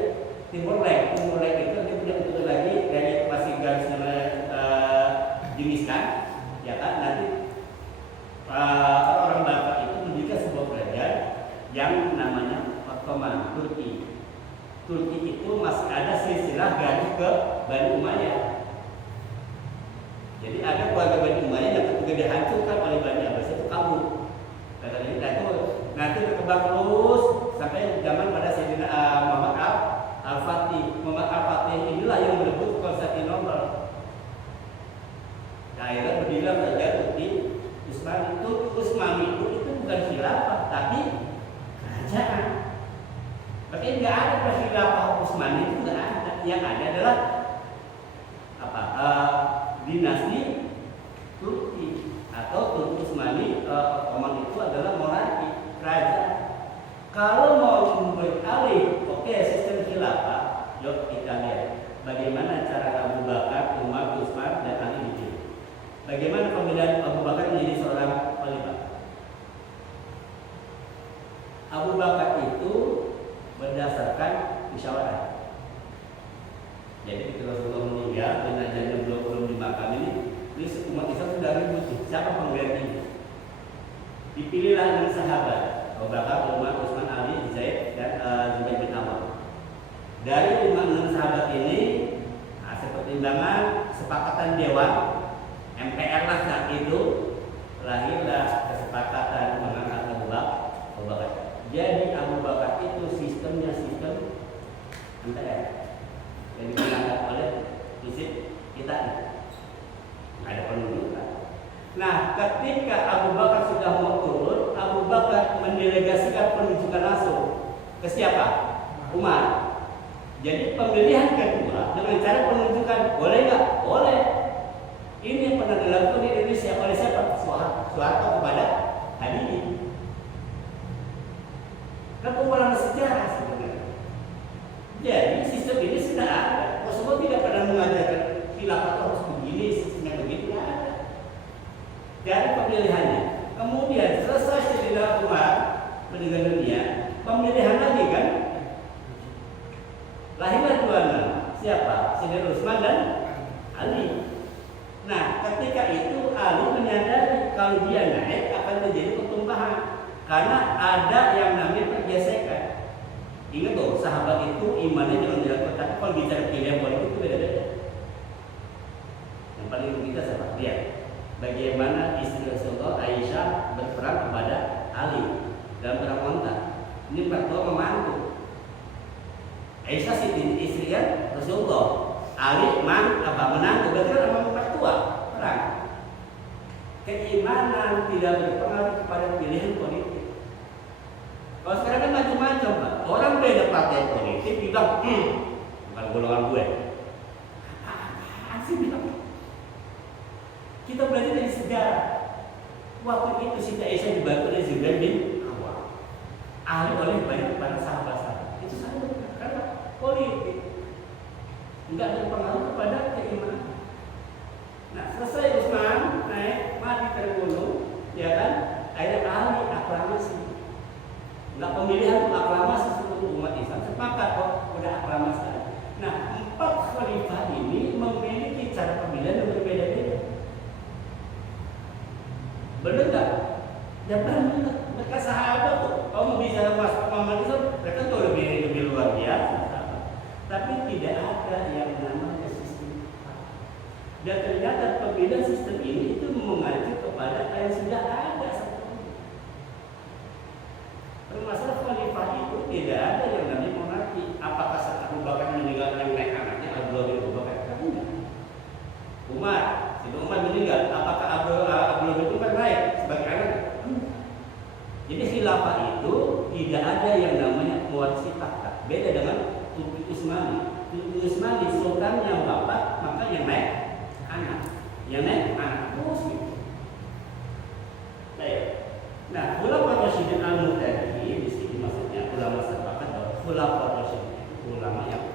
Timur Leste. Timur Leste itu dia punya bentuk lagi dari masih garisnya jeniskan, ya kan? Nanti orang Batak itu mendirikan sebuah kerajaan yang namanya Ottoman, Turki. Turki itu masih ada silsilah garis ke Bani Umayyah. Jadi ada keluarga Bani Umayyah yang ketika dihancurkan oleh Bani Abbas itu kabur. Nanti berkembang terus sampai zaman pada Sayyidina Muhammad Al-Fatih. Muhammad Al-Fatih inilah yang merebut Konstantinopel. Akhirnya berdirilah kerajaan Turki Utsmani itu bukan khilafah tapi kerajaan. Makanya nggak ada khilafah Utsmani itu nggak ada. Yang ada adalah dinasti Turki atau Turki Utsmani. Ottoman itu adalah monarki kerajaan. Kalau mau beralih, oke, sistem khilafah, yuk kita lihat bagaimana cara Abu Bakar, Umar, Utsman dan Ali dipilih. Bagaimana pemilihan Abu Bakar menjadi seorang khalifah? Abu Bakar itu berdasarkan musyawarah. Jadi ketika Rasulullah meninggal, jenazahnya belum dimakam ini umat Islam sudah ribut. Siapa penggantinya? Dipilihlah dengan sahabat Abu Bakar, Umar, Utsman, Ali, Zaid dan Zubair bin Awam. Dari 5 sahabat ini, hasil pertimbangan kesepakatan dewan MPR lah saat itu, lahirlah kesepakatan mengangkat Abu Bakar. Jadi Abu Bakar itu sistemnya sistem MPR yang diangkat oleh prinsip kita. Ada penunjukan. Nah, ketika Abu Bakar sudah mau turun, Abu Bakar mendelegasikan penunjukan langsung ke siapa? Umar. Jadi pemilihan kedua dengan cara penunjukan, boleh nggak? Boleh. Ini yang pernah dilakukan di Indonesia oleh siapa? Soeharto kepada Habibie. Kan pengulangan sejarah sebenarnya. Jadi sistem ini sudah ada. Rasulullah tidak pernah mengajarkan khilafah harus begini, sistemnya begitu, tidak ada. Dari pemilihannya. Kemudian selesai Sayyidina Umar meninggal dunia, pemilihan lagi kan? Lahirlah 2 nama. Siapa? Sayyidina Utsman dan Ali. Nah, ketika itu Ali menyadari kalau dia naik akan terjadi pertumpahan karena ada yang namanya pergesekan. Ingat tuh, sahabat itu imannya jangan dilakukan, tapi kalau bicara pilihan politik itu beda-beda. Yang paling kita siapa? Lihat bagaimana istri Rasulullah Aisyah berperang kepada Ali dalam perang Mu'tah. Ini mertua membantu. Aisyah istri kan Rasulullah. Ali menantu, berarti kan sama mertua perang. Keimanan tidak berpengaruh kepada pilihan politik. Kalau sekarang kan macam-macam, Pak. Orang beda partai politik bilang, bukan golongan gue. Apaan sih bilang? Kita belajar dari sejarah. Waktu itu Siti Aisyah dibantu oleh Zubair bin Awam. Ali oleh banyak para sahabat-sahabat. Itu sama karena politik. Enggak berpengaruh kepada keimanan. Nah, selesai Utsman naik mati terbunuh, ya kan? Akhirnya Ali aklamasi. Enggak pemilihan aklamasi seluruh umat Islam sepakat kok udah aklamasi. Nah, 4 khalifah ini memiliki cara pemilihan yang berbeda-beda. Benar nggak? Ya benar. Mereka sahabat tuh. Kamu bicara Mas Muhammad itu, mereka tuh lebih luar biasa. Tapi tidak ada yang namanya sistem. Dan ternyata pembedaan sistem ini itu mengacu kepada yang sudah ada sebelumnya. Permasalahan khalifah itu tidak ada yang namanya monarki. Apakah saat Abu Bakar meninggal yang naik anaknya Abdullah bin Abu Bakar? Tidak. Umar meninggal. Apakah Abdullah bin Umar naik sebagai anak? Jadi khilafah itu tidak ada yang namanya mewarisi takhta. Beda dengan Tutu Utsmani sultan yang bapak, maka yang naik anak, terus gitu. Baik. Nah, ulama Rasyidin al-Muhtadi di sini maksudnya ulama sepakat bahwa ulama Rasyidin itu ulama yang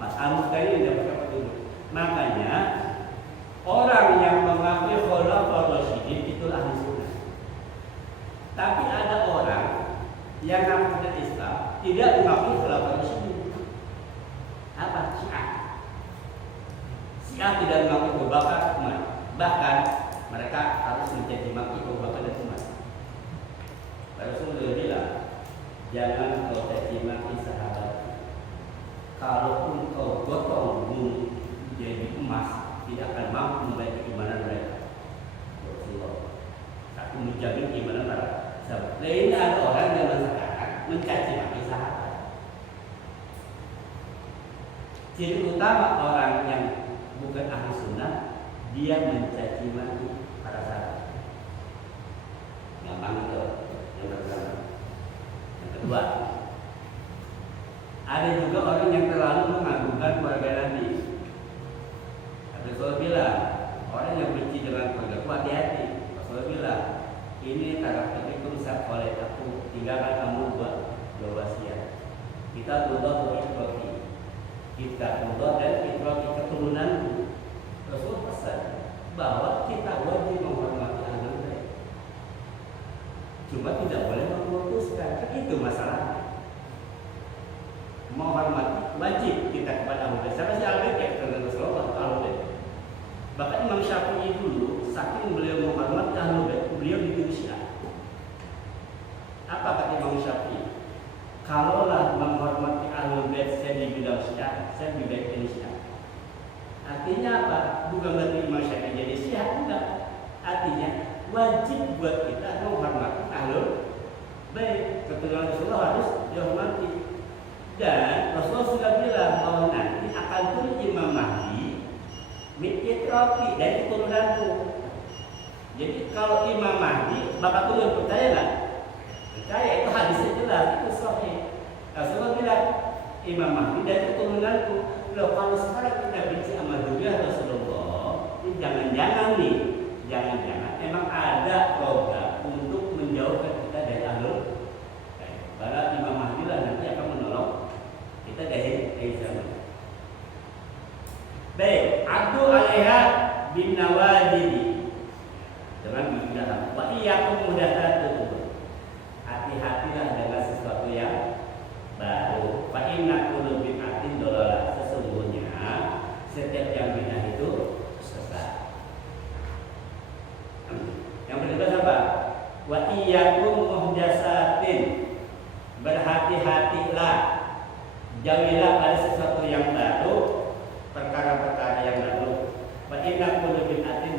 4 al-Muhtadi yang dapat petunjuk. Makanya orang yang mengakui khulafaur Rasyidin itu ahli sunnah. Tapi ada orang yang mengaku Islam tidak mengakui khulafaur Rasyidin. Apa? Syiah tidak mengakui Abu Bakar, Umar. Bahkan mereka harus mencaci maki Abu Bakar dan Umar. Rasulullah bilang, jangan kau caci maki sahabat. Kalaupun kau gotong bumi jadi emas, tidak akan mampu membaik keimanan mereka. Rasulullah, aku menjamin keimanan para sahabat. Lain ada orang yang sekarang mencaci maki sahabat. Ciri utama orang yang bukan ahli sunnah, dia mencaci maki para sahabat. Gampang itu yang pertama. Yang kedua, ada juga orang yang terlalu mengagungkan keluarga Nabi. Rasulullah bilang, orang yang benci dengan keluarga, hati-hati. Rasulullah bilang, ini karakteristikum saat oleh aku, tinggalkan kamu dua wasiat. Kita berdoa berdoa. Kita berdoa dan fitrah keturunanku. Rasul pesan bahwa kita wajib menghormati ahlul bait. Cuma tidak boleh memutuskan. Itu masalahnya. Menghormati wajib kita kepada ahlul bait. Siapa sih ahlul bait? Ya keturunan Rasulullah ahlul bait. Bahkan Imam Syafi'i dulu saking beliau menghormati ahlul bait, beliau dituduh Syiah. Apa kata Imam Syafi'i? Kalaulah menghormati ahlul bait saya dibilang Syiah, saya lebih baik jadi Syiah. Artinya apa? Bukan berarti Imam Syafi'i jadi Syiah, enggak. Artinya wajib buat kita menghormati ahlul bait. Keturunan Rasulullah harus dihormati. Dan Rasulullah sudah bilang bahwa nanti akan turun Imam Mahdi mityatrofi dari keturunanku. Jadi kalau Imam Mahdi, bapak turun percaya nggak? Percaya, itu hadisnya jelas, itu sahih. Rasulullah bilang Imam Mahdi dari keturunanku. Loh, kalau sekarang kita benci sama juga Rasulullah, ini jangan-jangan nih, jangan-jangan emang ada program untuk menjauhkan kita dari ahlul bait. Karena Imam Mahdi lah nanti akan menolong kita dari zaman. Baik, Abdu alaiha bin Nawadidi dengan bidah. Wa iyyakum muhdatsatu. Hati-hatilah dengan sesuatu yang baru. Fa inna kullu bid'atin dhalalah. Sesungguhnya setiap yang bidah itu sesat. Yang kedua apa? Wa iyyakum muhdatsatin. Berhati-hatilah. Jauhilah pada sesuatu yang baru, perkara-perkara yang baru. Fa inna kullu bid'atin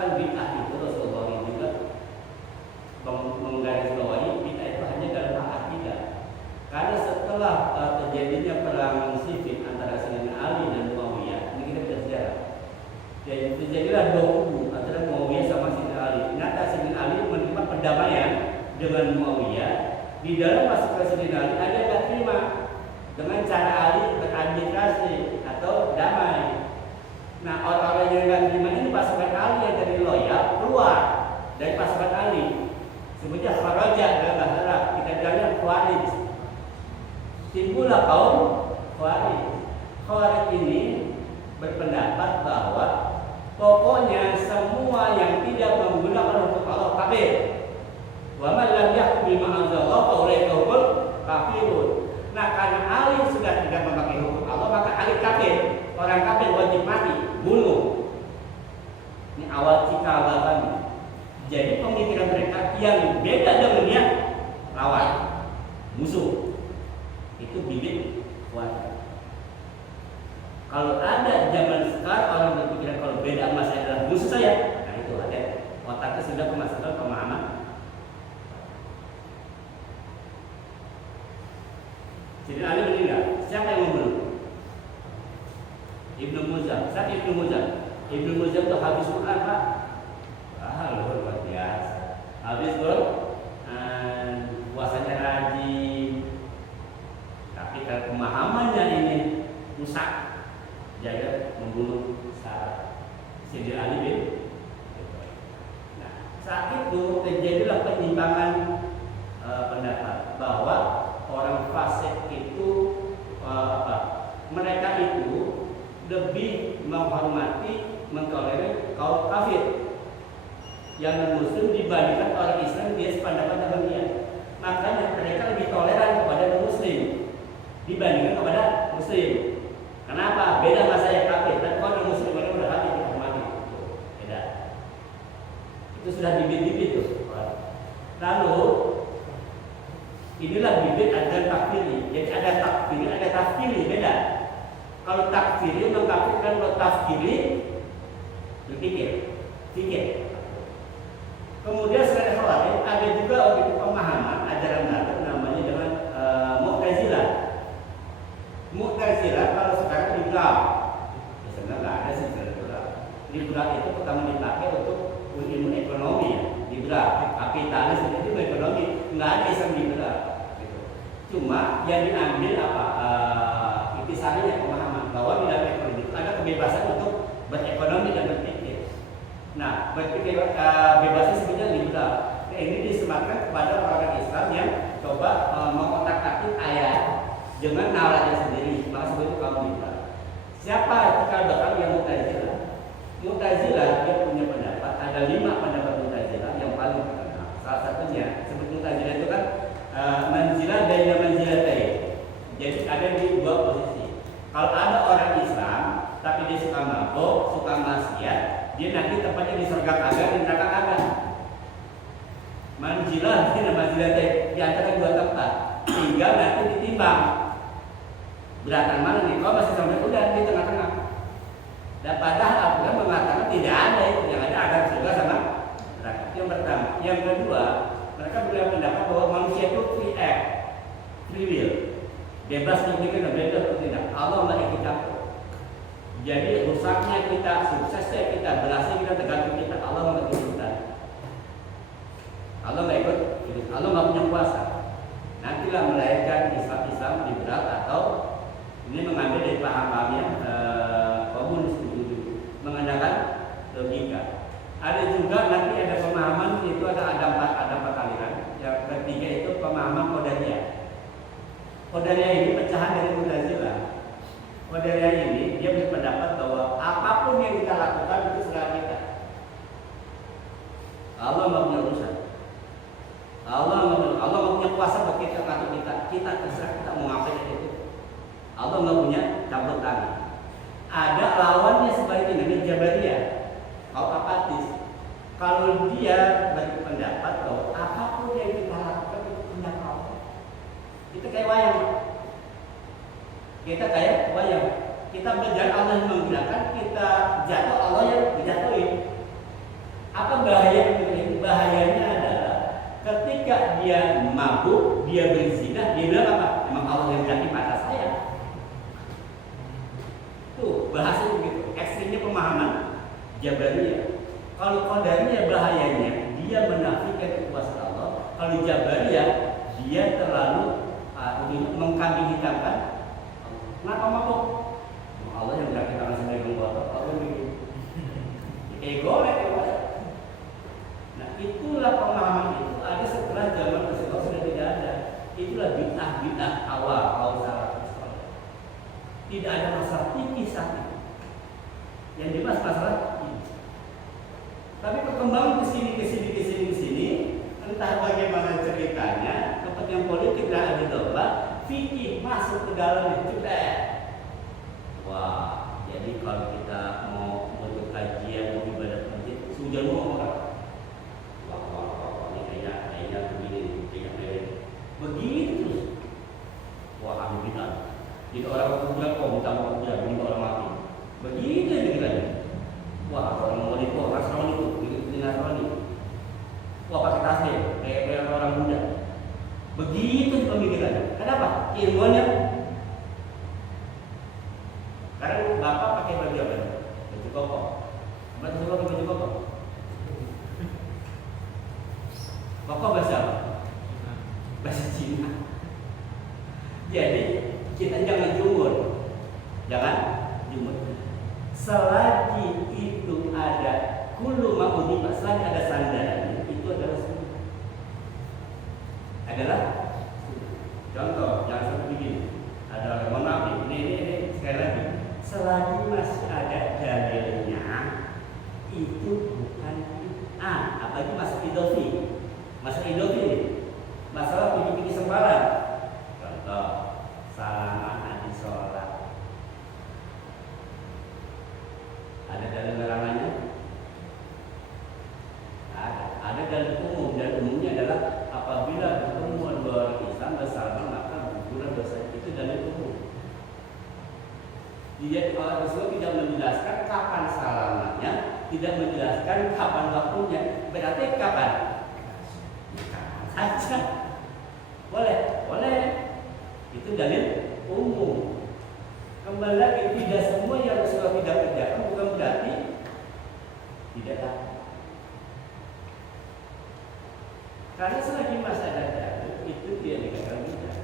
misalkan bid'ah itu Rasulullah juga menggarisbawahi bid'ah itu hanya dalam hal akidah. Karena setelah terjadinya perang Siffin antara Sayyidina Ali dan Muawiyah, ini kita bisa sejarah. Jadi terjadilah dua kubu antara Muawiyah sama Sayyidina Ali. Ternyata Sayyidina Ali menerima perdamaian dengan Muawiyah. Di dalam pasukan Sayyidina Ali ada yang tidak terima dengan cara Ali berarbitrasi atau damai. Nah, orang-orang yang tidak terima ini pasukan Ali yang dari loyal keluar dari pasukan Ali. Sebenarnya kharaja dalam bahasa Arab, kita bilangnya khawarij. Timbullah kaum khawarij. Khawarij ini berpendapat bahwa pokoknya semua yang tidak menggunakan hukum Allah kafir. Wa man lam yahkum bima anzalallahu fa ulaika humul kafirun. Nah, karena Ali sudah tidak memakai hukum Allah, maka Ali kafir. Orang kafir wajib mati, bunuh. Ini awal cikal bakalnya. Jadi pemikiran mereka yang beda dengan dia lawan, musuh. Itu bibit kuat. Kalau ada zaman sekarang orang berpikiran kalau beda sama saya adalah musuh saya, nah itu ada otaknya sudah kemasukan pemahaman. Jadi Ali meninggal. Siapa yang membunuh? Ibnu Muzam. Siapa Ibnu Muzam? Ibnu Muzam itu habis Quran, Pak. Luar biasa. Habis puasanya rajin. Tapi kalau pemahamannya ini rusak, jaga membunuh Sayyidina Ali bin. Nah, saat itu terjadilah penyimpangan pendapat bahwa orang fasik itu mereka itu lebih menghormati, mentolerir kaum kafir yang non-muslim dibandingkan orang Islam dia sependapat dengan dia. Makanya mereka lebih toleran kepada non-muslim dibandingkan kepada muslim. Kenapa? Beda sama saya kafir, tapi kalau non-muslim mereka udah hati kita hormati. Beda. Itu sudah bibit-bibit tuh. Lalu inilah bibit ada takfiri. Jadi ada takfiri, ada tafkiri, beda. Kalau takfiri mengkafirkan, kalau tafkiri berpikir, pikir. Kemudian selain khawarij ada juga pemahaman ajaran baru namanya dengan Mu'tazilah. Mu'tazilah kalau sekarang liberal, sebenarnya nggak ada sih liberal. Liberal itu pertama dipakai untuk ilmu ekonomi ya, liberal, kapitalis itu ekonomi, nggak ada Islam liberal. Gitu. Cuma yang diambil apa? Intisarinya pemahaman bahwa di dalam ekonomi itu ada kebebasan untuk berekonomi dan berpikir. Nah, berpikir bebasnya sebenarnya liberal. Ini disematkan kepada orang Islam yang coba mengotak-atik ayat dengan nalarnya sendiri. Maka sebut itu kaum liberal. Siapa cikal bakal yang Mu'tazilah? Mu'tazilah dia punya pendapat. Ada 5 pendapat Mu'tazilah yang paling terkenal. Salah satunya sebut Mu'tazilah itu kan manzilah dan manzilatain. Jadi ada di 2 posisi. Kalau ada orang Islam tapi dia suka mabuk, suka maksiat, dia nanti tempatnya di surga kagak, di neraka kagak. Manzilah dan manzilatain di antara 2 tempat. Tinggal nanti ditimbang. Beratan mana nih? Kalau masih sampai udah di tengah-tengah. Dan padahal Al-Quran mengatakan tidak ada itu, yang ada surga sama neraka. Yang pertama. Yang kedua, mereka punya pendapat bahwa manusia itu free will, bebas memiliki dan bebas atau tidak. Allah nggak ikut campur. Jadi rusaknya kita, suksesnya kita, berhasil kita tergantung kita. Allah nggak ikut ikutan. Allah nggak ikut. Allah nggak punya kuasa. Nantilah melahirkan Islam liberal atau ini mengambil dari paham-paham yang komunis dulu, mengandalkan logika. Ada juga nanti ada pemahaman itu ada 4 aliran. Yang ketiga itu pemahaman Qadariyah. Qadariyah ini pecahan dari Mu'tazilah. Qadariyah ini dia berpendapat bahwa apapun yang kita lakukan itu serah kita. Allah nggak punya urusan. Allah nggak punya kuasa bagi kita atau kita terserah kita mau ngapain itu. Allah nggak punya campur tangan. Ada lawannya sebaliknya namanya Jabariyah. Kalau apatis, kalau dia berpendapat bahwa apapun yang kita lakukan itu punya Allah. Itu kayak wayang. Kita kayak wayang. Kita berjalan Allah yang menggerakkan, kita jatuh Allah yang dijatuhin. Apa bahaya itu? Bahayanya adalah ketika dia mabuk, dia berzina, dia bilang apa? Emang Allah yang berani pada saya. Tuh bahasa begitu. Ekstrimnya pemahaman Jabariyah. Kalau Qadariyah bahayanya dia menafikan kekuasaan Allah. Kalau Jabariyah dia terlalu mengkambing hitamkan. Kenapa mabuk? Allah yang berani tangan sebagai pembuat Allah begitu. Ego. Nah itulah pemahaman itu ada setelah zaman Rasulullah sudah tidak ada. Itulah bid'ah awal salafus saleh. Tidak ada masalah fikih saat itu. Yang dibahas masalah ini. Tapi perkembangan kesini, entah bagaimana ceritanya, kepentingan politik dan ada domba, fikih masuk ke dalam itu wah, jadi kalau kita mau untuk kajian, mau ibadah masjid, sudah mau orang. Wah, ini kayaknya begini, begitu terus. Wah, ahli bid'ah. Jadi orang bilang, minta mau kerja, minta orang mati. Begitu pikirannya. Wah, orang mau itu, Nasrani itu, ini Nasrani. Wah, pakai tasbih, kayak orang muda. Begitu pemikirannya. Kenapa? Ilmunya. Sekarang bapak pakai baju apa? Baju koko. Bapak suka pakai baju koko. Koko bahasa apa? Bahasa Cina. Jadi kita jangan jumur. Selagi itu ada kullu ma'udhiba, selagi ada sandaran, itu adalah sunnah. Contoh, jangan sampai begini. Ada orang maaf ini sekali lagi. Selagi masih ada dalilnya, itu bukan bid'ah. Apalagi masuk idofi. Masalah pikir-pikir sembarang. Contoh, salaman habis sholat. Ada dalil larangannya? Ada dalil umum, dan umumnya adalah apabila bertemu dua orang Islam bersama maka gugur dosa. Itu dalil umum. Dia Rasulullah tidak menjelaskan kapan salamannya, tidak menjelaskan kapan waktunya. Berarti kapan? Saja. Boleh. Itu dalil umum. Kembali lagi, tidak semua yang Rasulullah tidak kerjakan bukan berarti tidak laku. Karena selagi masih ada dalil, itu dia dikatakan tidak.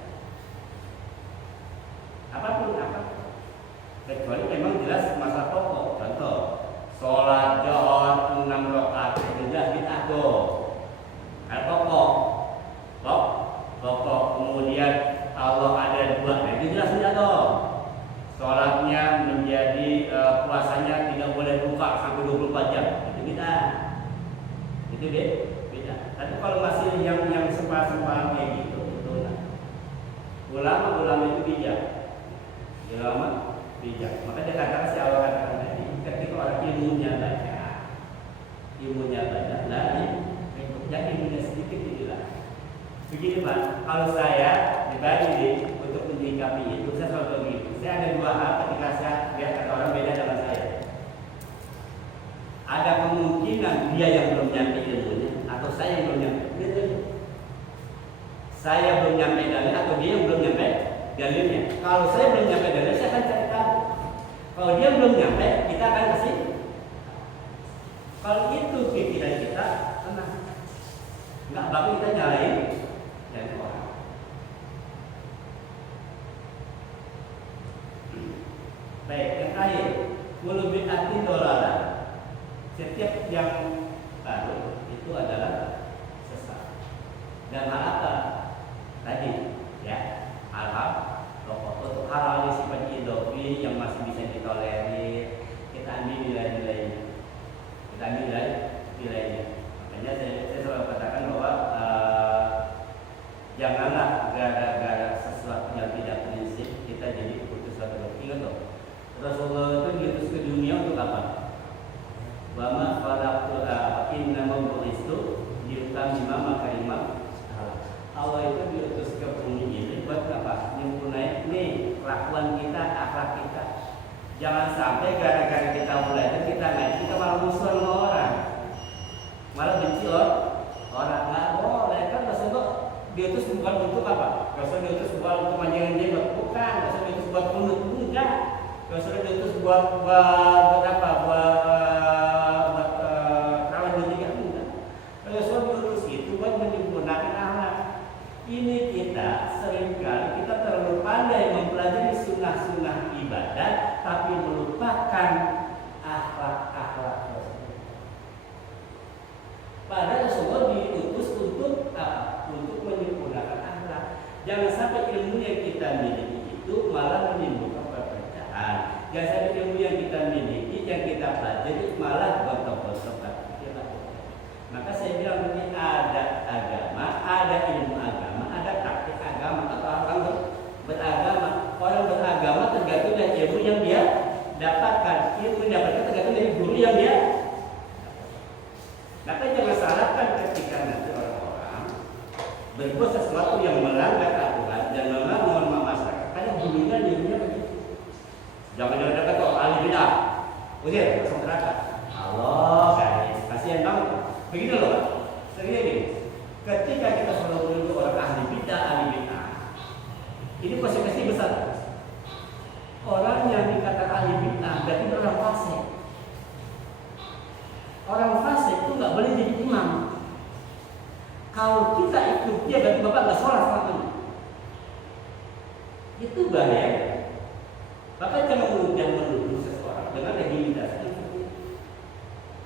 Apapun. Kecuali memang jelas masalah pokok. Contoh, sholat Johor 6 rakaat itu jelas bid'ah tuh. Ada pokok. Kemudian Allah ada dua, nah itu jelas bid'ah tuh. Sholatnya menjadi puasanya tidak boleh buka sampai 24 jam. Itu bid'ah. Itu deh bid'ah. Tapi kalau masih yang sempah kayak gitu, itu ulama itu bijak. Maka dia katakan si Allah katakan tadi, ketika orang ilmunya banyak, yang ilmunya sedikit inilah. Begini Pak, kalau saya dibagi untuk menyikapi itu, saya selalu begitu. Saya ada dua hal ketika saya lihat ada orang beda dengan saya. Ada kemungkinan dia yang belum nyampe ilmunya, atau saya yang belum nyampe. Saya belum nyampe dalil atau dia yang belum nyampe dalilnya. Kalau saya belum nyampe dalilnya, saya akan cari tahu. Kalau dia belum nyampe, kita akan kasih. Kalau itu pikiran kita, tenang. Enggak bakal kita nyalain dari orang. Baik, yang terakhir, kullu bid'atin dhalalah. Setiap yang baru itu adalah sesat. Dan hal apa? Tadi, ya, hal-hal untuk hal-hal yang sifat idofi yang masih bisa ditolerir, kita ambil nilai-nilainya. Makanya saya selalu katakan bahwa janganlah gara-gara sesuatu yang tidak prinsip kita jadi putus satu. Ingat loh, Rasulullah itu diutus ke dunia untuk apa? Wama khalaqtu innama bu'istu liyutamima makarimah. Allah itu diutus ke bumi ini buat apa? Menyempurnakan nih kelakuan kita, akhlak kita. Jangan sampai gara-gara kita mulai itu kita malah musuh sama orang. malah benci orang. Nggak boleh, kan Rasulullah diutus bukan untuk apa? Rasulullah diutus bukan untuk manjangin jenggot, bukan. Rasulullah diutus buat mulut, enggak. Rasulullah diutus buat apa? Buat kawan juga, enggak. Rasulullah diutus itu buat menyempurnakan akhlak. Ini kita seringkali kita terlalu pandai mempelajari sunnah-sunnah ibadah, tapi melupakan akhlak-akhlak Rasulullah. Padahal Rasulullah diutus untuk apa? Untuk menyempurnakan akhlak. Jangan sampai ilmu yang kita miliki itu malah menimbulkan perpecahan. Jangan sampai ilmu yang kita miliki, yang kita pelajari malah gontok-gontok. Maka saya bilang ini ada agama, ada ilmu agama, ada praktik agama atau orang beragama. Orang beragama tergantung dari ilmu yang dia dapatkan. Ilmu yang dapatkan tergantung dari guru yang dia. Maka jangan salahkan ketika nanti orang-orang berbuat sesuatu yang melanggar aturan dan melanggar norma masyarakat. Karena gurunya ilmunya begitu. Jangan dekat kok ahli bidah. Usir masuk neraka. Allah kasihan banget. Begini loh, begini. Ketika kita selalu menuduh orang ahli bidah, ini konsekuensi besar. Orang yang dikatakan ahli bidah berarti orang fasik. Orang fasik itu nggak boleh jadi imam. Kalau kita ikut dia berarti bapak nggak sholat sama ini. Itu bahaya. Maka jangan menuduh seseorang dengan legalitas itu.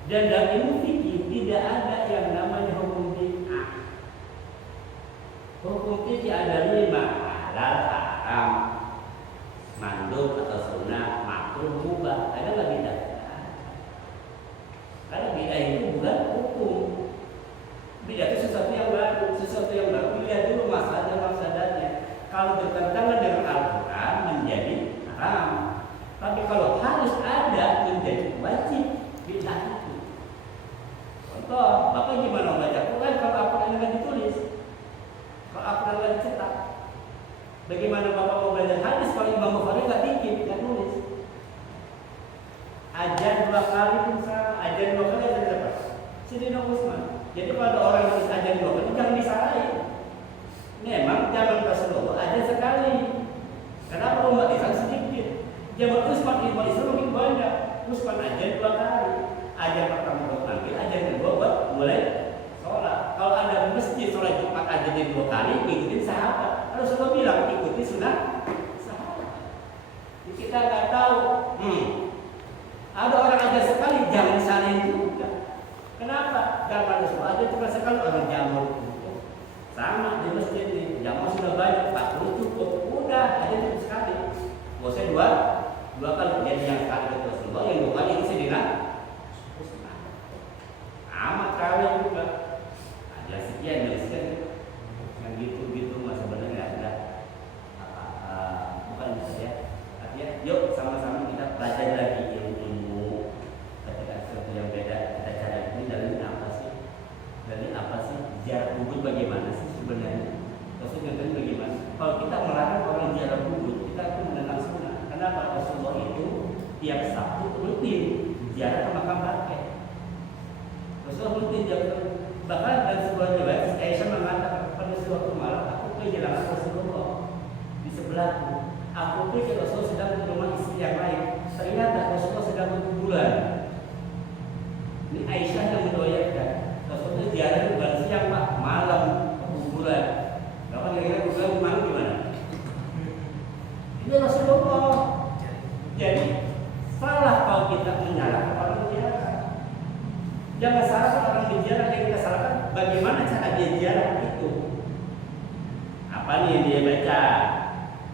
Dan dalam ilmu fikih tidak ada yang namanya hukum bid'ah. Hukum fikih ada 5: halal, haram, mandub atau sunnah, makruh, mubah. Ada nggak bid'ah? Karena bid'ah itu bukan hukum. Bid'ah itu sesuatu yang baru, Lihat dulu masalah dan mafsadatnya. Kalau bertentangan dengan Al-Quran menjadi haram. Tapi kalau harus ada menjadi wajib bid'ah itu. Contoh, Bapak gimana membaca Quran kalau Al-Quran nggak ditulis? Kalau Al-Quran nggak dicetak? Bagaimana Bapak mau belajar hadis kalau Imam Bukhari nggak bikin, nggak nulis? Ajar 2 kali pun salah, ajar 2 kali ajar berapa? Sayyidina Utsman. Jadi pada orang yang bisa ajar 2 kali jangan disalahin. Memang zaman Rasulullah ajar sekali. Kenapa umat Islam sedikit? Zaman Utsman umat Islam mungkin banyak. Utsman ajar 2 kali. Ajar pertama buat tampil, ajar kedua buat mulai sholat. Kalau ada masjid sholat Jumat ajarnya 2 kali, ikutin sahabat. Rasulullah bilang ikuti sunnah sahabat. Jadi kita nggak tahu. Ada orang ajar sekali, jangan disalahin juga. Kenapa? Karena Rasulullah ajar cuma sekali, orang jamur sama di masjid ini. Jamur sudah banyak, 40 cukup. Udah, ajar cuma sekali. Gak usah 2 kali. Jadi yang sekali ke Rasulullah, yang 2 kali itu sedina. Amat kali juga. Ada sekian, yang gitu masa sebenarnya ada bukan bisa ya. Artinya, yuk sama-sama kita belajar lagi ilmu. Ketika sesuatu yang beda kita cari ini dalilnya apa sih? Jarak kubur bagaimana sih sebenarnya? Maksudnya bagaimana? Kalau kita melarang orang jarak kubur, kita akan menentang sunnah. Kenapa? Rasulullah itu tiap Sabtu rutin ziarah ke makam bangkai. Rasulullah rutin jarak. Bahkan dalam sebuah riwayat Aisyah mengatakan pada suatu malam aku kehilangan Rasulullah di sebelahku. Aku pikir Rasulullah sedang di rumah istri yang lain. Ternyata Rasulullah sedang berkuburan. Ini Aisyah yang mendoakan. Rasulullah ziarah bukan siang Pak, malam kuburan. Bapak kira-kira kuburan malam gimana? Ini Rasulullah. Jadi salah kalau kita menyalahkan orang ziarah. Jangan salahkan orang berziarah, yang kita salahkan bagaimana cara dia ziarah itu. Apa nih yang dia baca?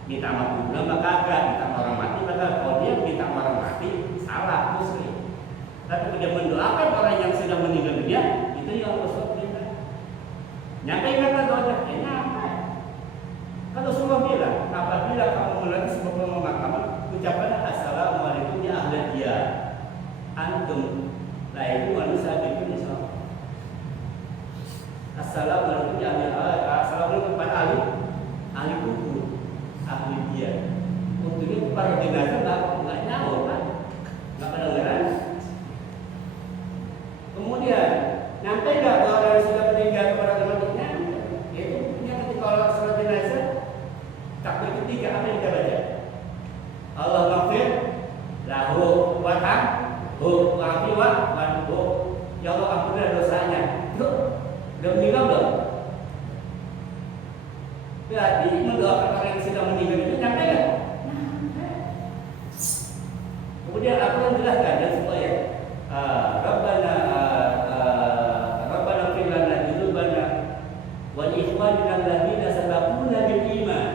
Minta sama kuburan maka agak, minta sama orang mati maka kalau dia minta sama orang mati salah muslim. Tapi dia mendoakan orang yang sudah meninggal dunia itu yang Rasul perintah. Nyampe kata doanya, nyampe. Kan Rasulullah bilang, apabila kamu melewati sebuah pemakaman, ucapkanlah assalamualaikum ya ahli dia. Antum lah itu manusia bikin Islam. Assalamualaikum ya assalamualaikum kepada ahli kubur, ahli dia. Untungnya para jenazah nggak nyawa kan, nggak pada ngeran. Kemudian nyampe Oh, kami waduh, ya Allah ampunilah dosanya. Itu udah meninggal belum? Jadi mendoakan orang yang sudah meninggal itu nyampe nggak? Kemudian aku yang jelaskan dan supaya Rabbana fir lana dzunubana wal ikhwanina alladziina sabaquna bil iman.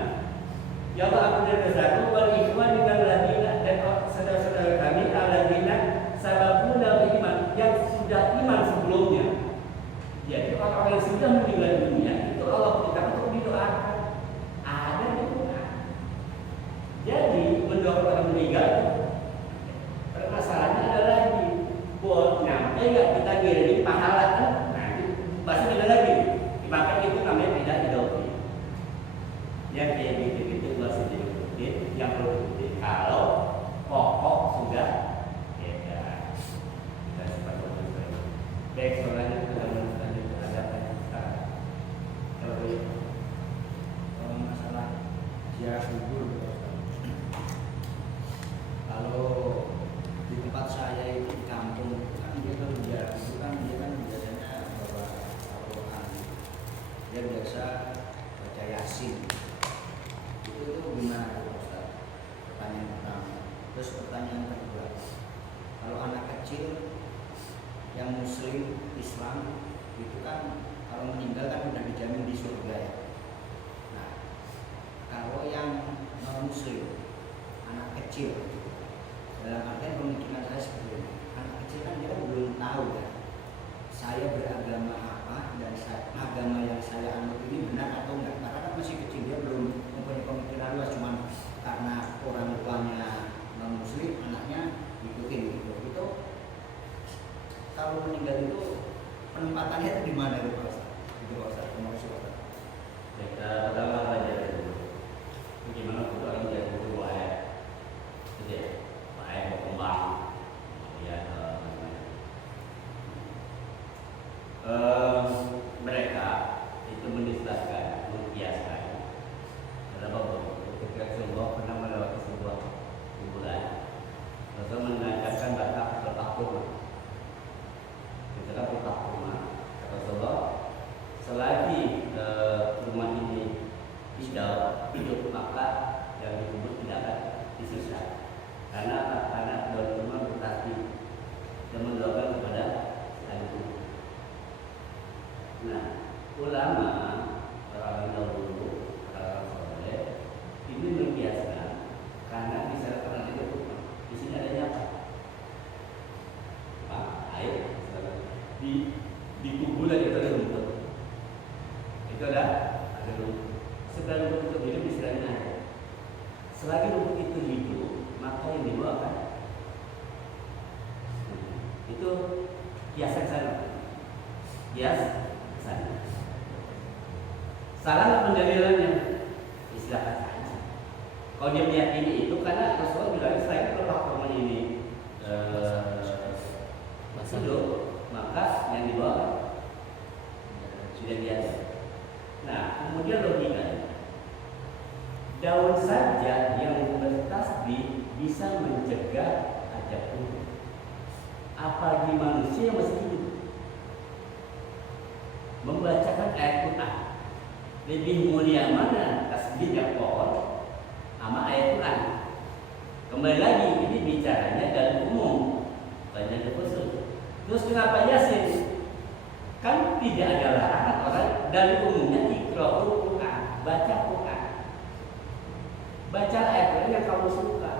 Ya Allah ampunilah dosaku wal ikhwanina alladziina dan saudara-saudara kami alladziina sabaquna bil iman yang sudah iman sebelumnya. Jadi orang-orang yang sudah meninggal dunia itu Allah perintah untuk didoakan. Ada di Quran. Jadi mendoakan orang meninggal masalahnya ada lagi, buat nyampe nggak kita ngirim pahala kan? Nah itu masih ada lagi. Maka itu namanya tidak idopi. Yang kayak gitu masih diikuti, yang perlu diikuti. Kalau pokok sudah beda, kita sempat berbicara. Baik, soalnya kita ada sekarang. Kalau masalah ziarah kubur, kalau di tempat saya itu di kampung kan dia kan biasanya bawa Al-Quran, dia biasa baca Yasin. Itu gimana Ustaz? Pertanyaan pertama. Terus pertanyaan kedua, kalau anak kecil yang Muslim Islam itu kan kalau meninggal kan sudah dijamin di surga ya. Nah, kalau yang non Muslim anak kecil, dalam artian pemikiran saya seperti ini, anak kecil kan dia belum tahu ya saya beragama apa dan agama yang saya anut ini benar atau enggak, karena kan masih kecil, dia belum mempunyai pemikiran luas, cuman karena orang tuanya non muslim anaknya ikutin gitu. Itu kalau meninggal itu penempatannya itu di mana itu Pak Ustaz? Itu Pak Ustaz, mau Ustaz. Pertama belajar dulu bagaimana kita orang jadi dua ayat gitu ya. Berkembang, kemudian mereka itu menisbatkan, mengkiaskan dalam ketika Rasulullah pernah melewati sebuah kuburan, Rasul mengajarkan batak bertakur. Ketika bertakur, kata Rasulullah, selagi rumah ini hidup maka yang dikubur tidak akan disiksa. Karena anak dari rumah bertasbih dan mendoakan kepada ahli kubur. Nah, ulama orang dahulu, orang soleh ini mengkiaskan karena di sana pernah itu di sini adanya apa? Air. Di kuburan itu ada rumput. Itu ada rumput. Setelah rumput itu hidup istilahnya air. Selagi rumput itu hidup, maka yang dibawa kan itu kiasan sana, kias sana. Salah pendalilannya, istilahkan saja. Kalau dia meyakini itu karena Rasulullah bilang saya kalau kamu ini hidup, maka yang dibawa sudah biasa. Nah, kemudian logikanya, daun saja yang bertasbih bisa mencegah hajat kubur. Apalagi manusia yang masih hidup membacakan ayat Quran. Lebih mulia mana tasbihnya pohon sama ayat Quran? Kembali lagi, ini bicaranya dalam umum, banyak khusus. Terus kenapa Yasin? Kan tidak ada larangan orang dari umumnya iqra'ul Quran, baca Quran. Baca ayat yang kamu suka.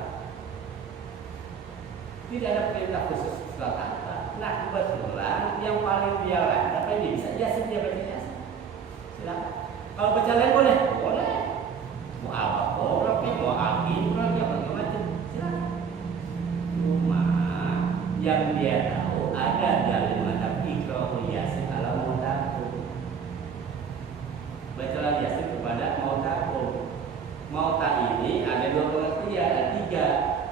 Tidak ada perintah khusus surat apa. Nah, kebetulan yang paling dia apa ini bisa Yasin, dia baca Yasin. Silakan. Kalau baca lain boleh? Boleh. Mau apa? Mau angin, macam-macam. Silakan. Cuma yang dia tahu ada dari madhab iqra'ul Yasin ala mu'takum. Bacalah Yasin kepada mu'takum. Mauta ini ada dua pengertian, ada tiga.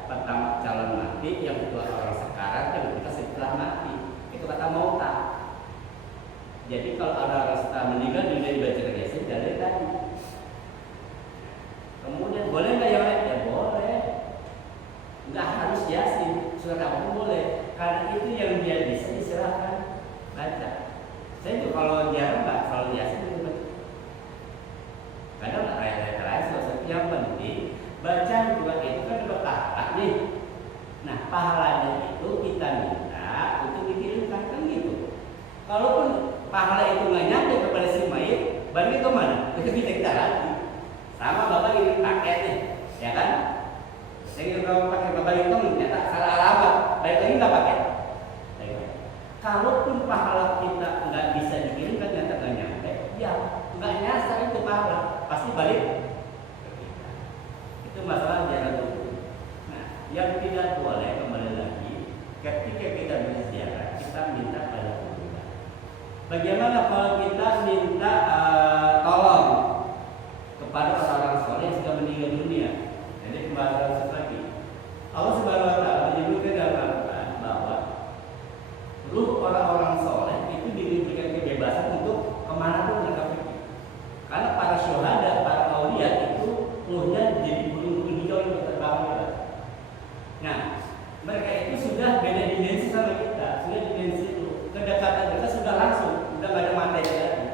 Pertama calon mati, yang kedua orang sekarang, yang ketiga setelah mati. Itu kata mauta. Jadi kalau ada orang setelah meninggal dia dibacakan Yasin dari tadi. Kemudian boleh nggak yang lain? Ya boleh. Nggak harus Yasin, surat apa boleh. boleh, karena itu yang dia bisa diserahkan baca. Saya juga kalau jarang nggak selalu biasa gitu baca. Kadang nggak ayat-ayat lain, yang penting bacaan Quran itu kan dapat pahala nih. Nah pahalanya itu kita minta untuk dikirimkan kan gitu. Kalaupun pahala itu nggak nyampe kepada si mayit, balik ke mana? Itu kita lagi. Sama bapak kirim paket nih, ya kan? Saya kalau pakai bapak itu ternyata salah alamat, baik lagi nggak pakai. Kalaupun pahala kita nggak bisa dikirimkan, ternyata nggak nyampe, ya nggak nyasar itu pahala, pasti balik ke kita. Itu masalah jalan dulu. Nah, yang tidak boleh kembali lagi, ketika kita berziarah, kita minta pada Allah. Bagaimana kalau kita minta tolong kepada orang-orang soleh yang sudah meninggal dunia? Jadi pembahasan lagi. Allah Subhanahu Wa Taala menyebutkan dalam Al-Quran bahwa ruh orang-orang soleh itu diberikan kebebasan untuk kemanapun mereka pergi. Karena para syuhada, para aulia itu ruhnya jadi burung-burung hijau yang terbang bebas. Nah, mereka itu sudah beda dimensi sama kita, sudah dimensi itu kedekatan kita sudah langsung, sudah nggak ada materi lagi.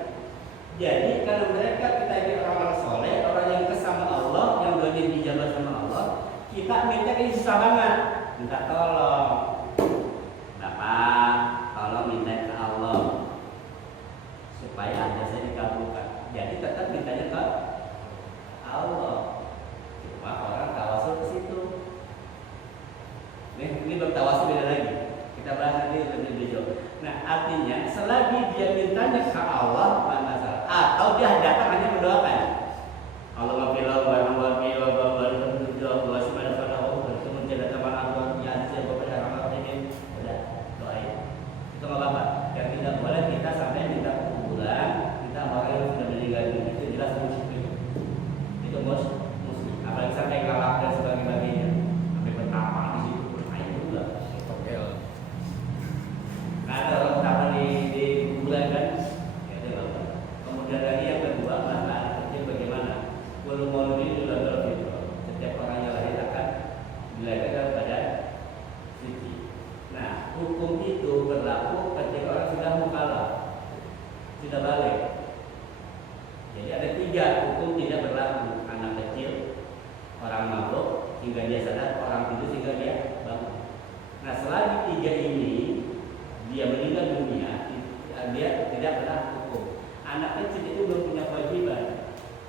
Jadi karena mereka kita ini orang-orang soleh, orang yang kesama Allah, yang doanya dijabah sama Allah, kita minta ini susah banget, minta tolong, Bapak, tolong minta ke Allah supaya ada saya dikabulkan. Jadi tetap mintanya ke Allah. Cuma orang tawasul ke situ. Ini bertawasul beda lagi. Kita bahas nanti lebih jauh. Nah, artinya selagi dia mintanya ke Allah, bukan masalah. Atau dia datang hanya mendoakan. Allah mafilah wa rahmatihi wa barakatuhu wa subhanahu wa ta'ala teman Allah yang siapa pada amal ini udah doain. Itu nggak apa-apa. Yang tidak boleh kita sampai minta kuburan, kita orang yang sudah meninggal dunia itu jelas musyrik. Itu musyrik. Apalagi sampai kalap dan sebagainya. Sampai bertapa di situ pun itu juga. Nah, ada orang pertama di kuburan kan? Ya, itu apa? Kemudian lagi yang kedua, maka kecil bagaimana? Kullu mauludin yuladu fil fitr. Setiap orang yang lahir akan dilahirkan pada suci. Nah, hukum itu berlaku ketika orang sudah mukallaf, sudah balik. Jadi ada 3 hukum tidak berlaku: anak kecil, orang mabuk, hingga dia sadar, orang tidur hingga dia bangun. Nah, selagi 3 ini dia meninggal dunia, dia tidak pernah hukum. Anak kecil itu belum punya kewajiban.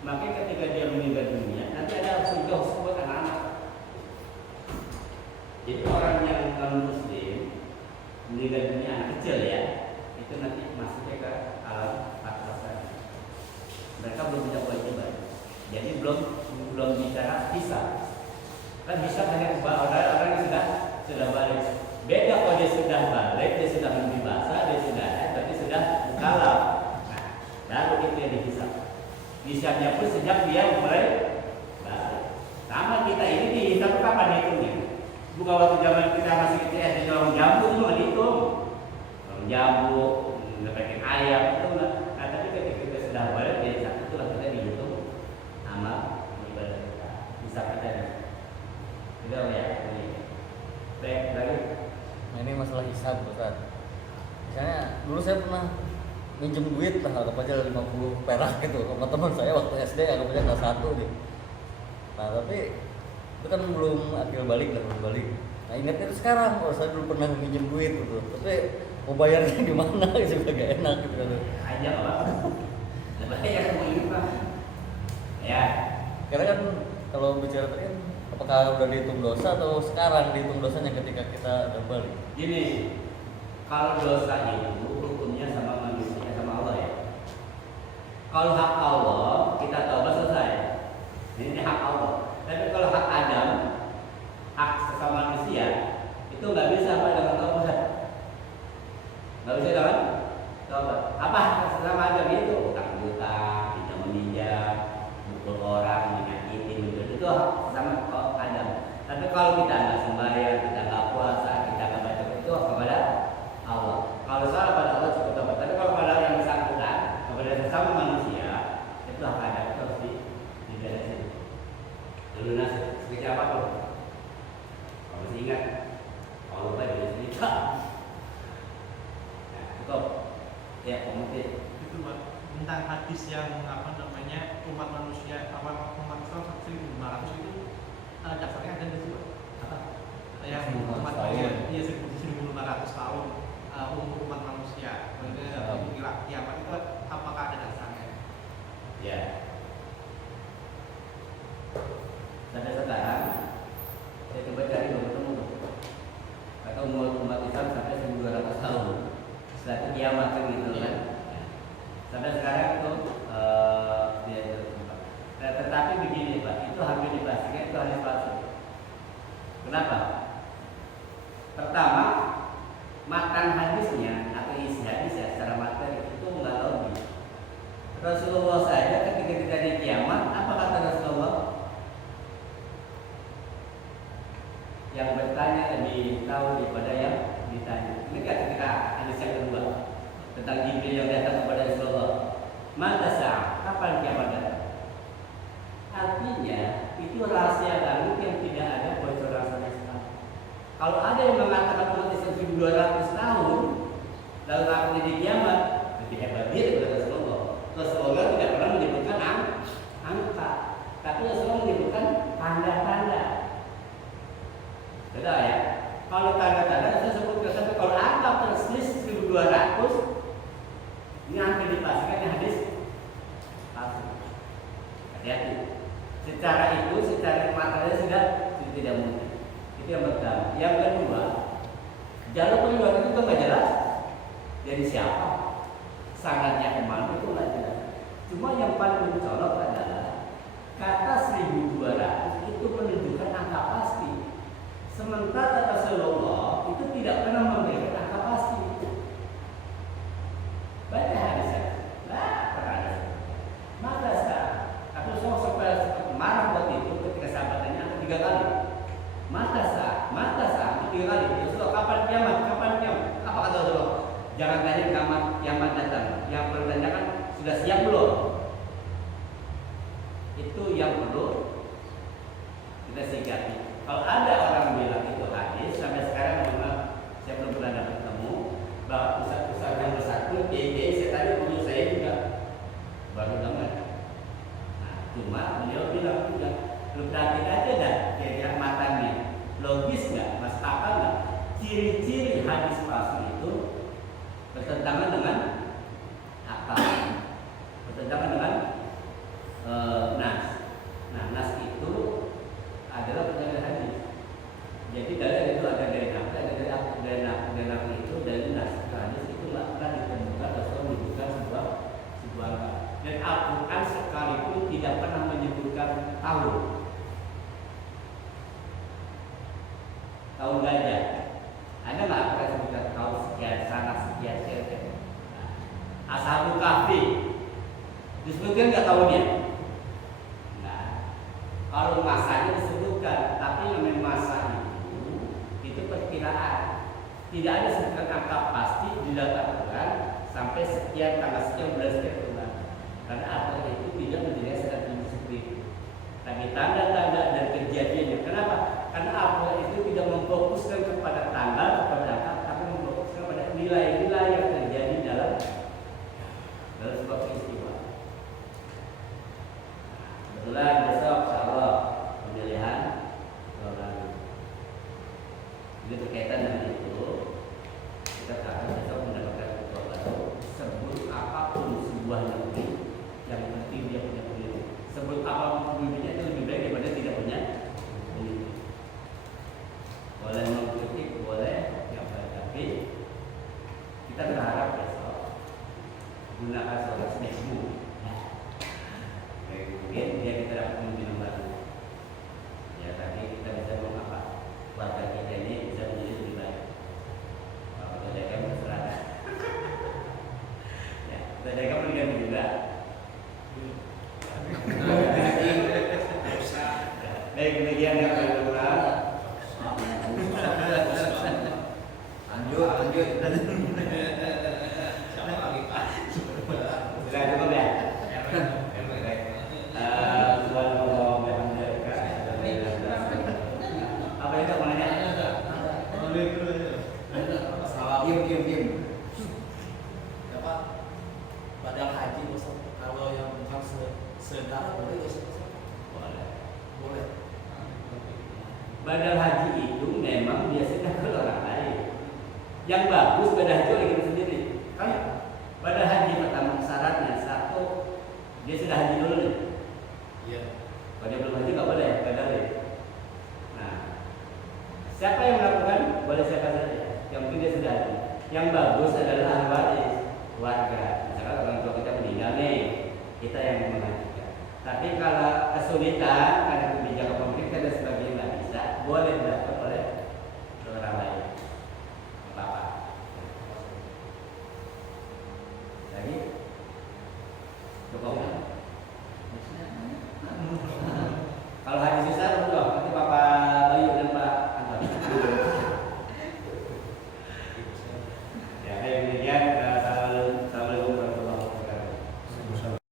Maka ketika dia meninggal dunia, nanti ada sejauh buat anak-anak. Jadi orang yang non-muslim meninggal dunia anak kecil ya, itu nanti masuknya ke alam baka. Mereka belum punya kewajiban. Jadi belum bicara hisab. Kan hisab hanya orang yang sudah balik. Beda kalau dia sudah balik, dia sudah mimpi basah, dia sudah berarti sudah mukallaf. Nah, baru itu yang dihisab. Hisabnya pun sejak dia mulai balik. Sama kita ini dihisab kapan dihitungnya? Bukan waktu zaman kita masih kecil di dalam jambu itu nggak dihitung. Dalam jambu, ngepekin ayam itu nggak. Nah, tapi ketika kita sudah balik jadi satu itulah kita dihitung amal ibadah kita. Hisab kita nih. Tidak ya. Baik lagi. Nah, ini masalah hisab, Ustaz. Misalnya dulu saya pernah minjem duit lah, anggap aja 50 perak gitu sama teman saya waktu SD, anggap aja kelas 1 nih. Nah, tapi itu kan belum akil balik lah, belum balik. Nah, ingatnya itu sekarang, kalau saya dulu pernah minjem duit gitu. Tapi mau bayarnya gimana juga gak enak gitu kan. Aja Pak. Bayar mau ini Pak. Ya. Karena kan kalau bicara tadi kan apakah udah dihitung dosa atau sekarang dihitung dosanya ketika kita udah balik? Gini, kalau dosa itu hukumnya sama manusia, sama Allah ya. Kalau hak Allah, kita taubat selesai. Ini hak Allah. Tapi kalau hak Adam, hak sesama manusia, itu nggak bisa apa dengan taubat. Nggak bisa dengan taubat. Apa hak sesama Adam itu? Utang-utang, pinjam meminjam, mukul orang, menyakiti, menjual, itu hak sesama Adam. Tapi kalau kita nggak sembahyang, kita nggak puasa, kita nggak baca, itu kepada Allah. Kalau salah pada Allah cukup taubat. Tapi kalau pada yang bersangkutan, kepada sesama manusia, itu hak Adam itu harus diberesin. Lunas, sekecil apapun. Kalau masih ingat, kalau lupa dari sini juta. Nah, cukup. Ya, komentar. Itu Pak, tentang hadis yang apa namanya umat manusia umat Islam 1.500 itu dasarnya ada di situ Pak. Yang umat manusia iya 1.500 tahun umur umat manusia. Kemudian kira kiamat itu apakah ada dasarnya? Ya. Sampai sekarang saya coba cari belum ketemu tuh. Kata umur umat Islam sampai 1.200 tahun. Setelah itu kiamat kan gitu kan. Sampai sekarang itu dia terjebak. Nah, tetapi begini Pak, itu hampir dipastikan itu hadis palsu. Kenapa? Pertama, matan hadisnya atau isi hadisnya secara materi itu enggak logis. Rasulullah saja ketika terjadi kiamat, apa kata Rasulullah? Yang bertanya lebih tahu daripada yang ditanya. Ini kan ketika hadis yang kedua tentang Jibril yang datang kepada Rasulullah. Mata sah, kapan kiamat datang? Artinya itu rahasia langit yang tidak ada bocoran sama sekali. Kalau ada yang mengatakan umat Islam 1.200 tahun lalu akan jadi kiamat, lebih hebat dia daripada Rasulullah. Rasulullah tidak pernah menyebutkan angka, tapi Rasulullah menyebutkan tanda-tanda. Betul ya? Kalau tanda-tanda saya sebutkan, tapi kalau angka persis 1.200 ini hampir dipastikan yang hadis palsu. Hati-hati. Secara itu, secara material sudah tidak mungkin. Itu yang pertama. Yang kedua, jalur periwara itu nggak jelas. Dari siapa? Sangatnya kemana itu nggak jelas. Cuma yang paling mencolok adalah kata 1.200 itu menunjukkan angka pasti. Sementara Rasulullah itu tidak pernah memberikan angka pasti. Baca hadisnya, lah pernah ada. Maka sekarang, aku sampai marah buat itu ketika sahabatnya angka 3 kali. Maka sah 3 kali. Rasulullah kapan kiamat? Kapan kiamat? Apa kata Rasulullah? Jangan tanya kapan kiamat datang. Yang perlu tanyakan sudah siap belum? Itu yang perlu kita sikapi. Kalau ada orang bilang itu hadis, sampai sekarang memang saya belum pernah dapat ketemu bahwa pusat-pusat yang bersatu, saya tadi punya saya juga baru dengar. Nah, cuma beliau bilang juga, lu perhatiin aja dah kira-kira matanya, logis nggak, mas akal nggak? Ciri-ciri hadis palsu itu bertentangan dengan akal, bertentangan dengan nas. Nah, nas itu adalah penyampaian hadis. Jadi dari itu ada dari nafsu, ada dari nafsu itu dari nas. Hadis itu nggak pernah ditemukan atau menyebutkan sebuah angka. Dan Al-Quran sekalipun tidak pernah menyebutkan tahun gajah. Ada nggak Al-Quran sebutkan tahun sekian, sana sekian, sekian. Ashabul Kahfi disebutkan nggak tahunnya? Kalau masanya disebutkan, tapi namanya masa itu perkiraan. Tidak ada sebutkan angka pasti di dalam Al-Quran sampai sekian tanggal sekian bulan sekian bulan. Karena Al-Quran itu tidak menjelaskan secara rinci seperti itu. Tapi tanda-tanda dan kejadiannya. Kenapa? Karena Al-Quran itu tidak memfokuskan kepada tanggal, kepada angka, tapi memfokuskan pada nilai-nilai yang terjadi dalam sebuah peristiwa. Kebetulan besok insyaAllah pemilihan lalu. Ini berkaitan dengan itu. Kita akan besok mendapatkan ketua baru. Sebut apapun sebuah negeri, yang penting dia punya pemimpin. Sebut apapun pemimpinnya itu lebih baik daripada tidak punya pemimpin. Boleh mengkritik, boleh yang baik, tapi kita berharap besok gunakan suara semestimu. Mungkin dia kita dapat pemimpin baru. Ya, tapi kita bisa mengapa warga kita ini bisa menjadi lebih baik. Kalau kita jaga berserah. Ya, kita jaga pendidikan juga. Baik, demikian yang kami lakukan. Lanjut. Siapa lagi Pak? Sudah cukup ya? Apa yang kamu nanya? diam. Apa? Badal haji Ustaz. Kalau yang bukan sementara boleh Ustaz? Boleh. Badal haji itu memang biasanya ke orang lain. Yang bagus badal haji oleh kita sendiri. Kan badal haji pertama syaratnya satu dia sudah haji dulu nih. Iya. Kalau dia belum haji nggak boleh badal ya. Nah, siapa yang melakukan boleh siapa saja. Yang penting dia sudah haji. Yang bagus adalah ahli waris, keluarga. Misalkan orang tua kita meninggal nih, kita yang menghajikan. Tapi kalau kesulitan karena kebijakan pemerintah dan sebagainya nggak bisa, boleh dapat